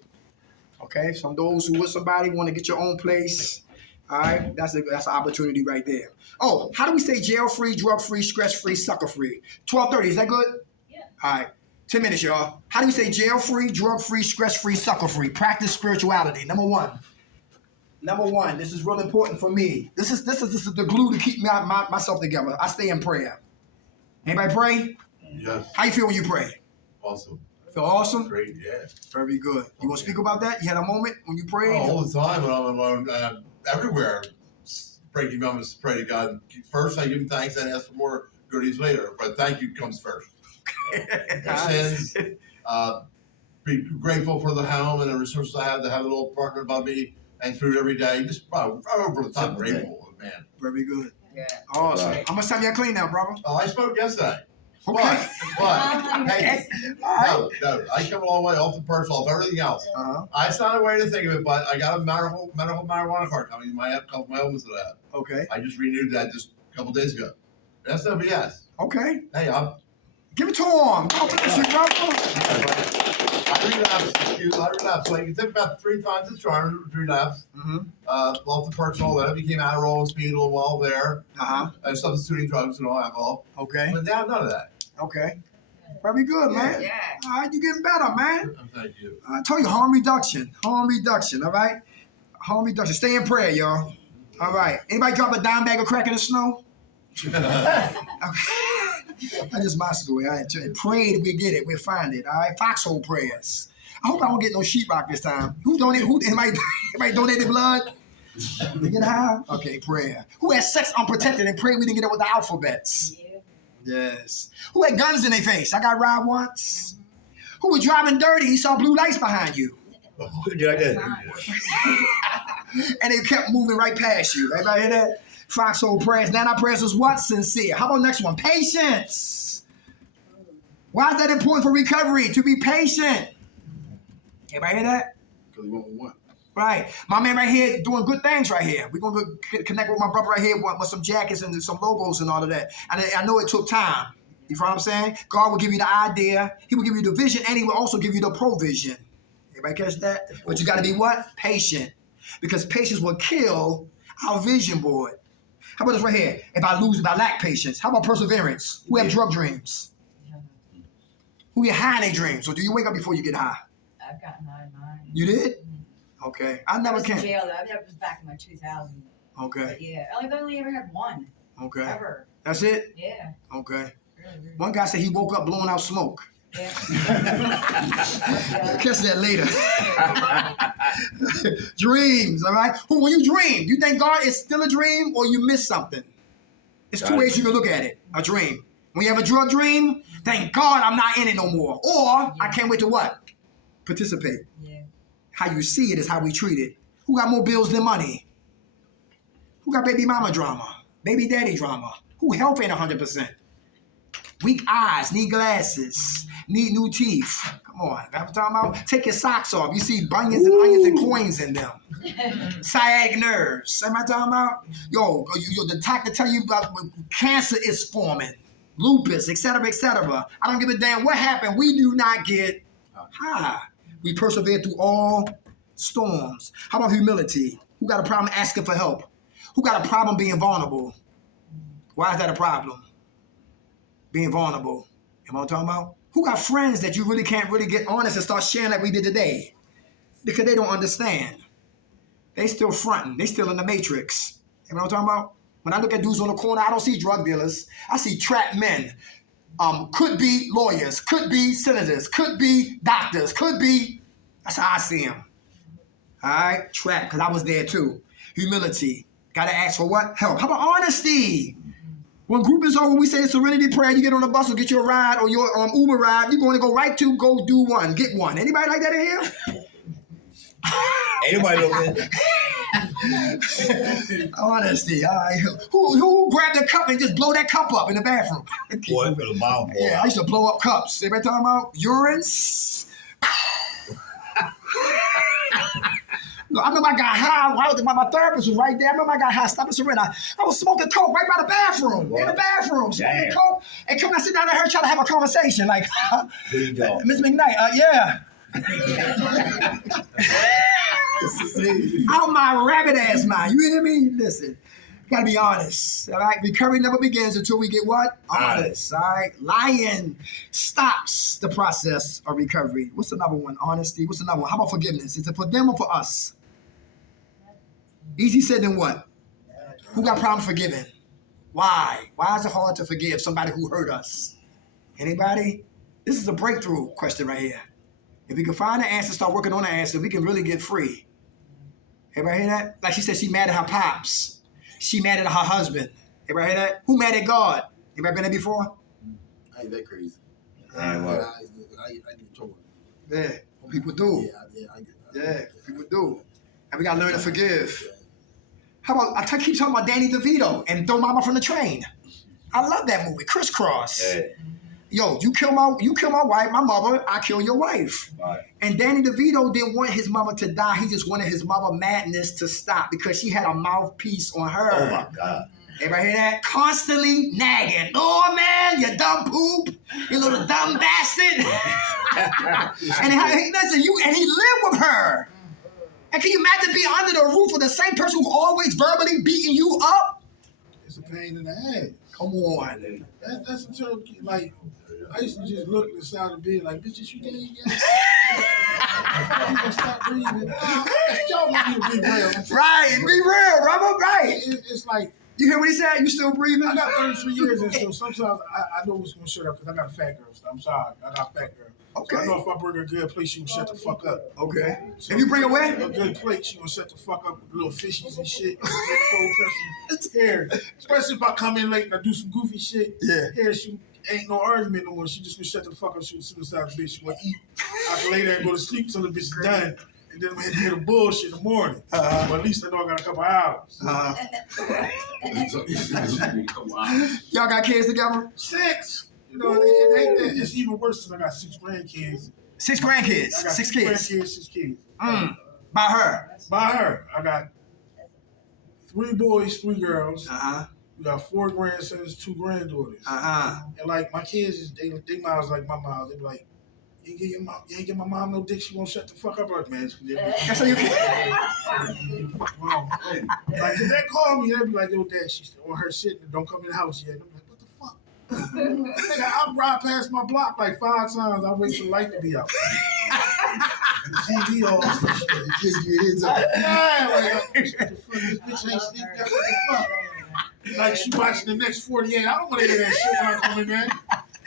Okay, some those who with somebody want to get your own place, all right? That's an opportunity right there. Oh, how do we say jail-free, drug-free, stress-free, sucker-free? 12:30, is that good? Yeah. All right, 10 minutes, y'all. How do we say jail-free, drug-free, stress-free, sucker-free? Practice spirituality. Number one, this is real important for me. This is the glue to keep myself together. I stay in prayer. Anybody pray? Yes. How you feel when you pray? Awesome. Feel awesome? Great, yeah. Very good. You want to speak about that? You had a moment when you prayed? All the time when I'm everywhere. Breaking moments, pray to God. First, I give him thanks and ask for more goodies later. But thank you comes first. Sins, be grateful for the home and the resources I have to have a little partner above me and food every day. Just over the top grateful, man. Very good. Yeah. Awesome. Right. How much time you got clean now, brother? Oh, I spoke yesterday. Okay. But hey, All right. no, I come a long way off the purse, off everything else. It's not a way to think of it, but I got a medical marijuana card coming. My couple of my illness that I have. Okay. I just renewed that just a couple days ago. That's no BS. Okay. Hey, Give it to him. Don't finish it, brother. I relapsed. Like, it took about 3 times the charm to relapse. Off the perks and all that. I became Adderall and Speedol while there. And substituting drugs and all alcohol. Okay. But now none of that. Okay. Very good, man. Yeah. All right, you getting better, man. Thank you. I told you, harm reduction. Harm reduction, all right? Harm reduction. Stay in prayer, y'all. All right. Anybody drop a dime bag of crack in the snow? Okay. I just my story. I prayed we get it. We'll find it. All right. Foxhole prayers. I hope I don't get no sheetrock this time. Anybody donated blood? They get high? Okay, prayer. Who had sex unprotected and prayed we didn't get it with the alphabets? Yeah. Yes. Who had guns in their face? I got robbed once. Who was driving dirty? He saw blue lights behind you. And they kept moving right past you. Everybody hear that? Foxhole prayers. Now our prayers is what? Sincere. How about next one? Patience. Why is that important for recovery? To be patient. Everybody hear that? Because we want one. Right. My man right here doing good things right here. We're going to connect with my brother right here with some jackets and some logos and all of that. And I know it took time. You know what I'm saying? God will give you the idea. He will give you the vision, and he will also give you the provision. Everybody catch that? But you got to be what? Patient. Because patience will kill our vision board. How about this right here? If I lack patience. How about perseverance? Who have drug dreams? Who get high in their dreams? Or do you wake up before you get high? I've gotten high in mine. You did? Okay. I I never was in can. jail though. That was back in like 2000. Okay. But yeah, I've only ever had one. Okay. Ever. That's it? Yeah. Okay. Really. One guy said he woke up blowing out smoke. Yeah. Catch that later. Dreams, all right? When you dream, you think God is still a dream or you miss something? It's two ways you can look at it. A dream. When you have a drug dream, thank God I'm not in it no more. Or I can't wait to what? Participate. Yeah. How you see it is how we treat it. Who got more bills than money? Who got baby mama drama? Baby daddy drama? Who health ain't 100%? Weak eyes, need glasses, need new teeth. Come on, that's what I'm talking about. Take your socks off. You see bunions and onions and coins in them. Sciatic nerves. Am I talking about? Yo, the doctor tell you about cancer is forming, lupus, etc., etc. I don't give a damn what happened. We do not get high. We persevere through all storms. How about humility? Who got a problem asking for help? Who got a problem being vulnerable? Why is that a problem? Being vulnerable. You know what I'm talking about? Who got friends that you really can't really get honest and start sharing like we did today? Because they don't understand. They still fronting. They still in the matrix. You know what I'm talking about? When I look at dudes on the corner, I don't see drug dealers. I see trapped men. Could be lawyers, could be senators, could be doctors, could be. That's how I see them. All right? Trapped, because I was there too. Humility. Got to ask for what? Help. How about honesty? When group is over, we say the serenity prayer, you get on the bus or get your ride or your Uber ride, you're going to go right to go do one, get one. Anybody like that in here? Anybody over there? Honesty. All right. Who grabbed a cup and just blow that cup up in the bathroom? Boy, for the mouth. Yeah, I used to blow up cups. Everybody talking about urines? Look, I remember I got high. My therapist was right there. I remember I got high. Stop and surrender. I was smoking coke right by the bathroom. In the bathroom, smoking coke. And come and sit down to her trying to have a conversation. Like, Miss McKnight, yeah. Out my rabbit ass mind. You hear me? Listen. Gotta be honest, all right? Recovery never begins until we get what? Honest, all right? Lying stops the process of recovery. What's another one? Honesty. What's another one? How about forgiveness? Is it for them or for us? Easy said than what? Who got problems forgiving? Why? Why is it hard to forgive somebody who hurt us? Anybody? This is a breakthrough question right here. If we can find the answer, start working on the answer, we can really get free. Everybody hear that? Like she said, she mad at her pops. She mad at her husband. Everybody hear that? Who mad at God? Anybody been there before? I ain't that crazy. I get told. Yeah, people do. Yeah, people do. And we gotta learn to forgive. How about, keep talking about Danny DeVito and Throw Mama from the Train. I love that movie, Crisscross. Yeah. Yo, you kill my wife, my mother, I kill your wife. Right. And Danny DeVito didn't want his mama to die. He just wanted his mama madness to stop because she had a mouthpiece on her. Oh my God. Everybody hear that? Constantly nagging. Oh man, you dumb poop. You little dumb bastard. And he lived with her. And can you imagine being under the roof of the same person who's always verbally beating you up? It's a pain in the ass. Come on. That's a terrible. Like, I used to just look at the side of the bed like, bitches, you dead yet? You gonna stop breathing? Y'all want me to be real. Right, be real, Robert. Right. It's like, you hear what he said? You still breathing? I got 33 years, and so sometimes I know what's gonna shut up because I got a fat girl. So I'm sorry, I got a fat girl. Okay. So I know if I bring her a good plate, she gonna shut the fuck up. Okay. So if you bring away a good plate, she gonna shut the fuck up with little fishies and shit. Cold pressing hair. Especially if I come in late and I do some goofy shit. Yeah. Here she ain't no argument no more. She just gonna shut the fuck up. She was suicide bitch. She gonna eat. I can lay there and go to sleep till the bitch is done. And then I'm gonna hear the bullshit in the morning. But at least I know I got a couple hours. Y'all got kids together? 6. You know, it's even worse because I got 6 grandkids. 6 grandkids. I got 6 kids. Grandkids, 6 kids. By her. By her. I got 3 boys, 3 girls. We got 4 grandsons, 2 granddaughters. And like my kids, they miles like my mom. They be like, you ain't give my mom no dick, she won't shut the fuck up. Like, man, that's how you can. Like, if they call me, they be like, yo, dad, she's on her shit and don't come in the house yet. And I'm like, what the fuck? Nigga, I ride past my block like 5 times. I wait for the light to be out. TV off. Just your heads up. Yeah, like, this bitch ain't sneaked out. What the fuck? Like, she watching the next 48. I don't want to hear that shit when I come in there.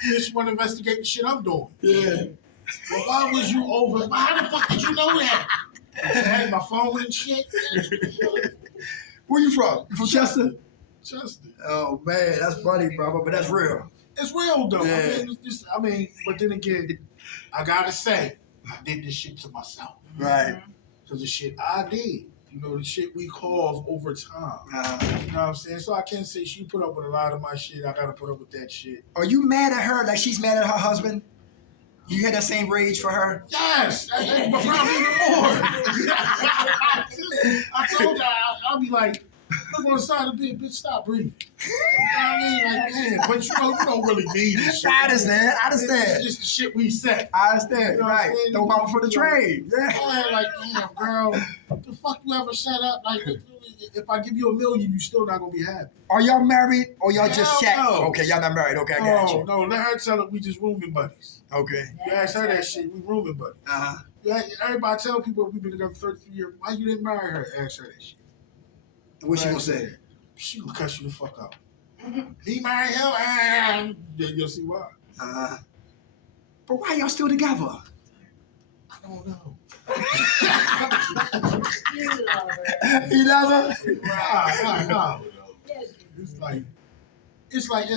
You just want to investigate the shit I'm doing. Yeah. Well, why was you over? How the fuck did you know that? I had my phone and shit. Where you from? You from Chester? Chester. Oh man, that's funny, brother, but that's real. It's real though. Yeah. I mean, but then again, I gotta say, I did this shit to myself. Right. Because the shit I did, you know, the shit we caused over time. You know what I'm saying? So I can't say she put up with a lot of my shit. I gotta put up with that shit. Are you mad at her like she's mad at her husband? You had that same rage for her? Yes, but probably even more. I told her, I'll be like, look on the side of the bed, bitch, stop breathing. You know what I mean? Like, man, but you don't really mean this shit. I understand. It's just the shit we said. I understand. You know right. Throw mama for the trade. Yeah, like, damn, girl, the fuck you ever shut up? Like, if I give you $1 million, you still not gonna be happy. Are y'all married or y'all just chat? No. Okay, y'all not married. Okay, I got you. No, let her tell her we just rooming buddies. Okay. You ask her that shit, we rooming buddies. Everybody tell people we've been together 33 years. Why you didn't marry her? Ask her that shit. What she gonna say? She gonna cuss you the fuck out. He married him. You'll see why. But why y'all still together? I don't know. You love her. You love her? Nah. It's like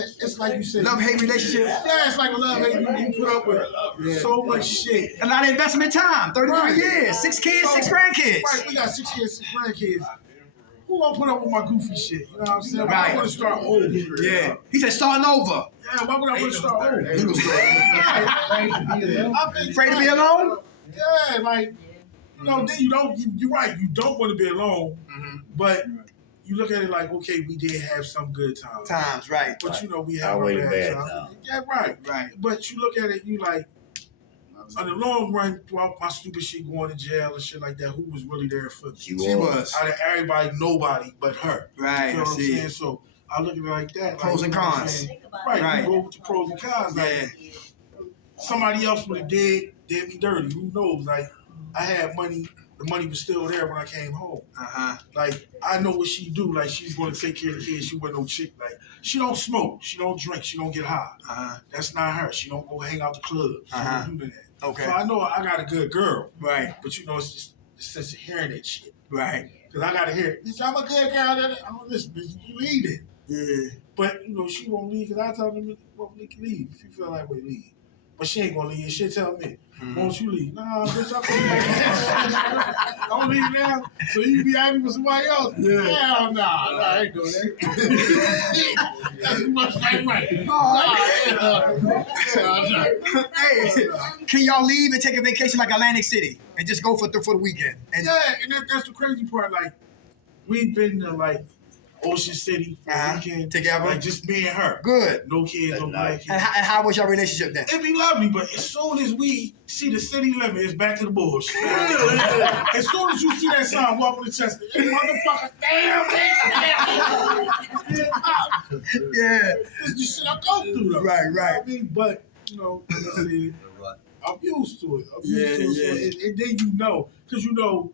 you said. Love-hate relationship? Yeah, it's like a love-hate. You put up with so much shit. A lot of investment time. 33 years. 6 kids, 6 grandkids. Right, we got 6 kids, 6 grandkids. Who gonna put up with my goofy shit? You know what I'm saying? Right. I want to start over. Yeah. He said starting over. Yeah, why would I want to start over? He was afraid to be alone? Yeah, like, You know, then you're right. You don't want to be alone, but you look at it like, okay, we did have some good times. Right. But you know, we I have our waited bad bad times. now. Yeah, right. Right. But you look at it, you like, in the long run, throughout my stupid shit, going to jail and shit like that, who was really there for me? She was. Out of everybody, nobody but her. Right. You feel what I'm see. saying? So I look at it like that. Pros like, and you know what I'm cons. saying? Right. Right. You go with the pros and cons. Like, Yeah. somebody else would have did me dirty. Who knows? Like, I had money. The money was still there when I came home. Like, I know what she do. Like, she's going to take care of the kids. She wasn't no chick. Like, she don't smoke. She don't drink. She don't get high. That's not her. She don't go hang out the club. She don't do that. Okay. So I know I got a good girl. Right. But you know, it's just the sense of hearing that shit. Right. Because I got to hear it. Bitch, I'm a good girl. I don't listen, bitch. You leave it. Yeah. But, you know, she won't leave because I tell them, well, we can leave. If you feel like we leave. But she ain't going to leave. She'll tell me, won't you leave? Nah, bitch, I'm leave. Don't leave now. So you be happy with somebody else? Yeah. Hell nah. I ain't doing that. That's much like right. Hey, can y'all leave and take a vacation like Atlantic City and just go for the weekend? And Yeah, and that's the crazy part. Like, we've been to, like, Ocean City for a weekend. Together? Like, just me and her. Good. No kids, no black kids. And how was your relationship then? It'd be lovely, but as soon as we see the city limit, it's back to the bullshit. As soon as you see that sign walk on the chest, hey, motherfucker, damn, Yeah. This is the shit I go through, though. Right. You know what I mean? But, you know, like I said, I'm used to it. And then you know, because you know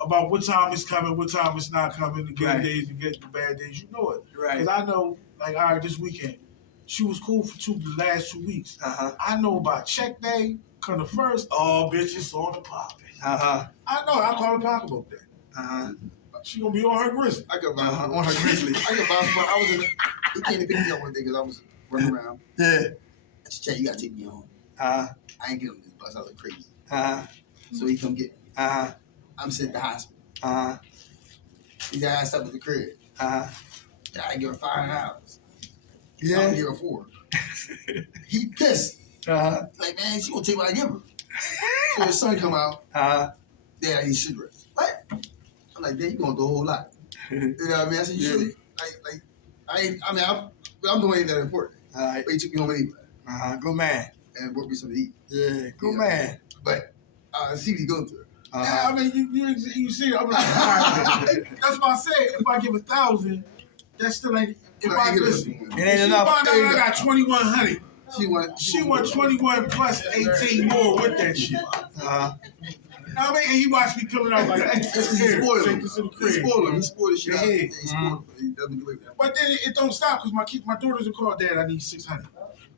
about what time it's coming, what time it's not coming, the good days, the bad days. You know it. Right. Because I know, like, all right, this weekend, she was cool for the last 2 weeks. I know about check day, come the first, oh, bitch, it's on the popping. I know, I call her Pop about that. She gonna be on her grizzly. I got on her grizzly. I got bounce. I was in. He came to pick me up one day because I was running around. Yeah. I said, "Chad, you gotta take me home. I ain't get on this bus. I was like crazy. So he come get me. I'm sitting at the hospital. He's asked up at the crib. I give her $500. Yeah. I'm give her $4. He pissed. Like, man, she gonna take what I give her. So his son come out. Dad, I need cigarettes. What? I'm like, Dad, you going through a whole lot. You know what I mean? I said, you should. I'm doing anything that important. But he took me home anyway. Good man. And brought me something to eat. Yeah, good man. But see what he going through. Yeah, I mean, you see, I'm like, all right. That's why I said, if I give 1,000, that still ain't. If No, I ain't listen, enough. It ain't she enough. find out I got 2,100. She want 21 plus 18 more with that shit. I mean, and he watched me coming out like, He spoiled him. He spoiled him. He spoiled the shit out. Yeah. He spoiled him. He doesn't do it. But then it don't stop because my daughters will call, Dad, I need 600.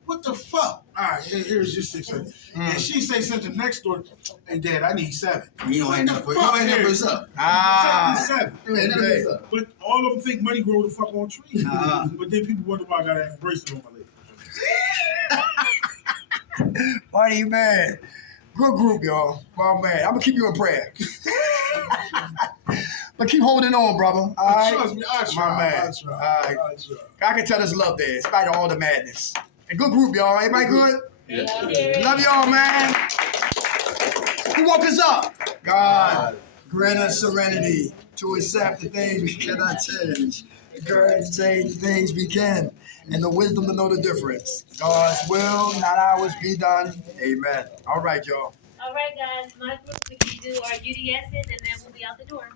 What the fuck? All right, here's your 600. And she say something next door, hey, Dad, I need 7. You don't ain't nothing for his up. 7. You ain't nothing for his up. But all of them think money grow the fuck on trees. But then people wonder why I got an bracelet on my leg. Funny man. Good group, y'all. Well, man, I'm gonna keep you in prayer. But keep holding on, brother. All right? Trust me, I try. My man. I try. All right. I try. I can tell there's love there, in spite of all the madness. And good group, y'all. Everybody good? Yeah. Love y'all, man. Who woke us up? God. Grant us serenity to accept the things we cannot change. The courage to change the things we can. And the wisdom to know the difference. God's will, not ours, be done. Amen. All right, y'all. All right, guys. My group, we can do our UDSs and then we'll be out the door.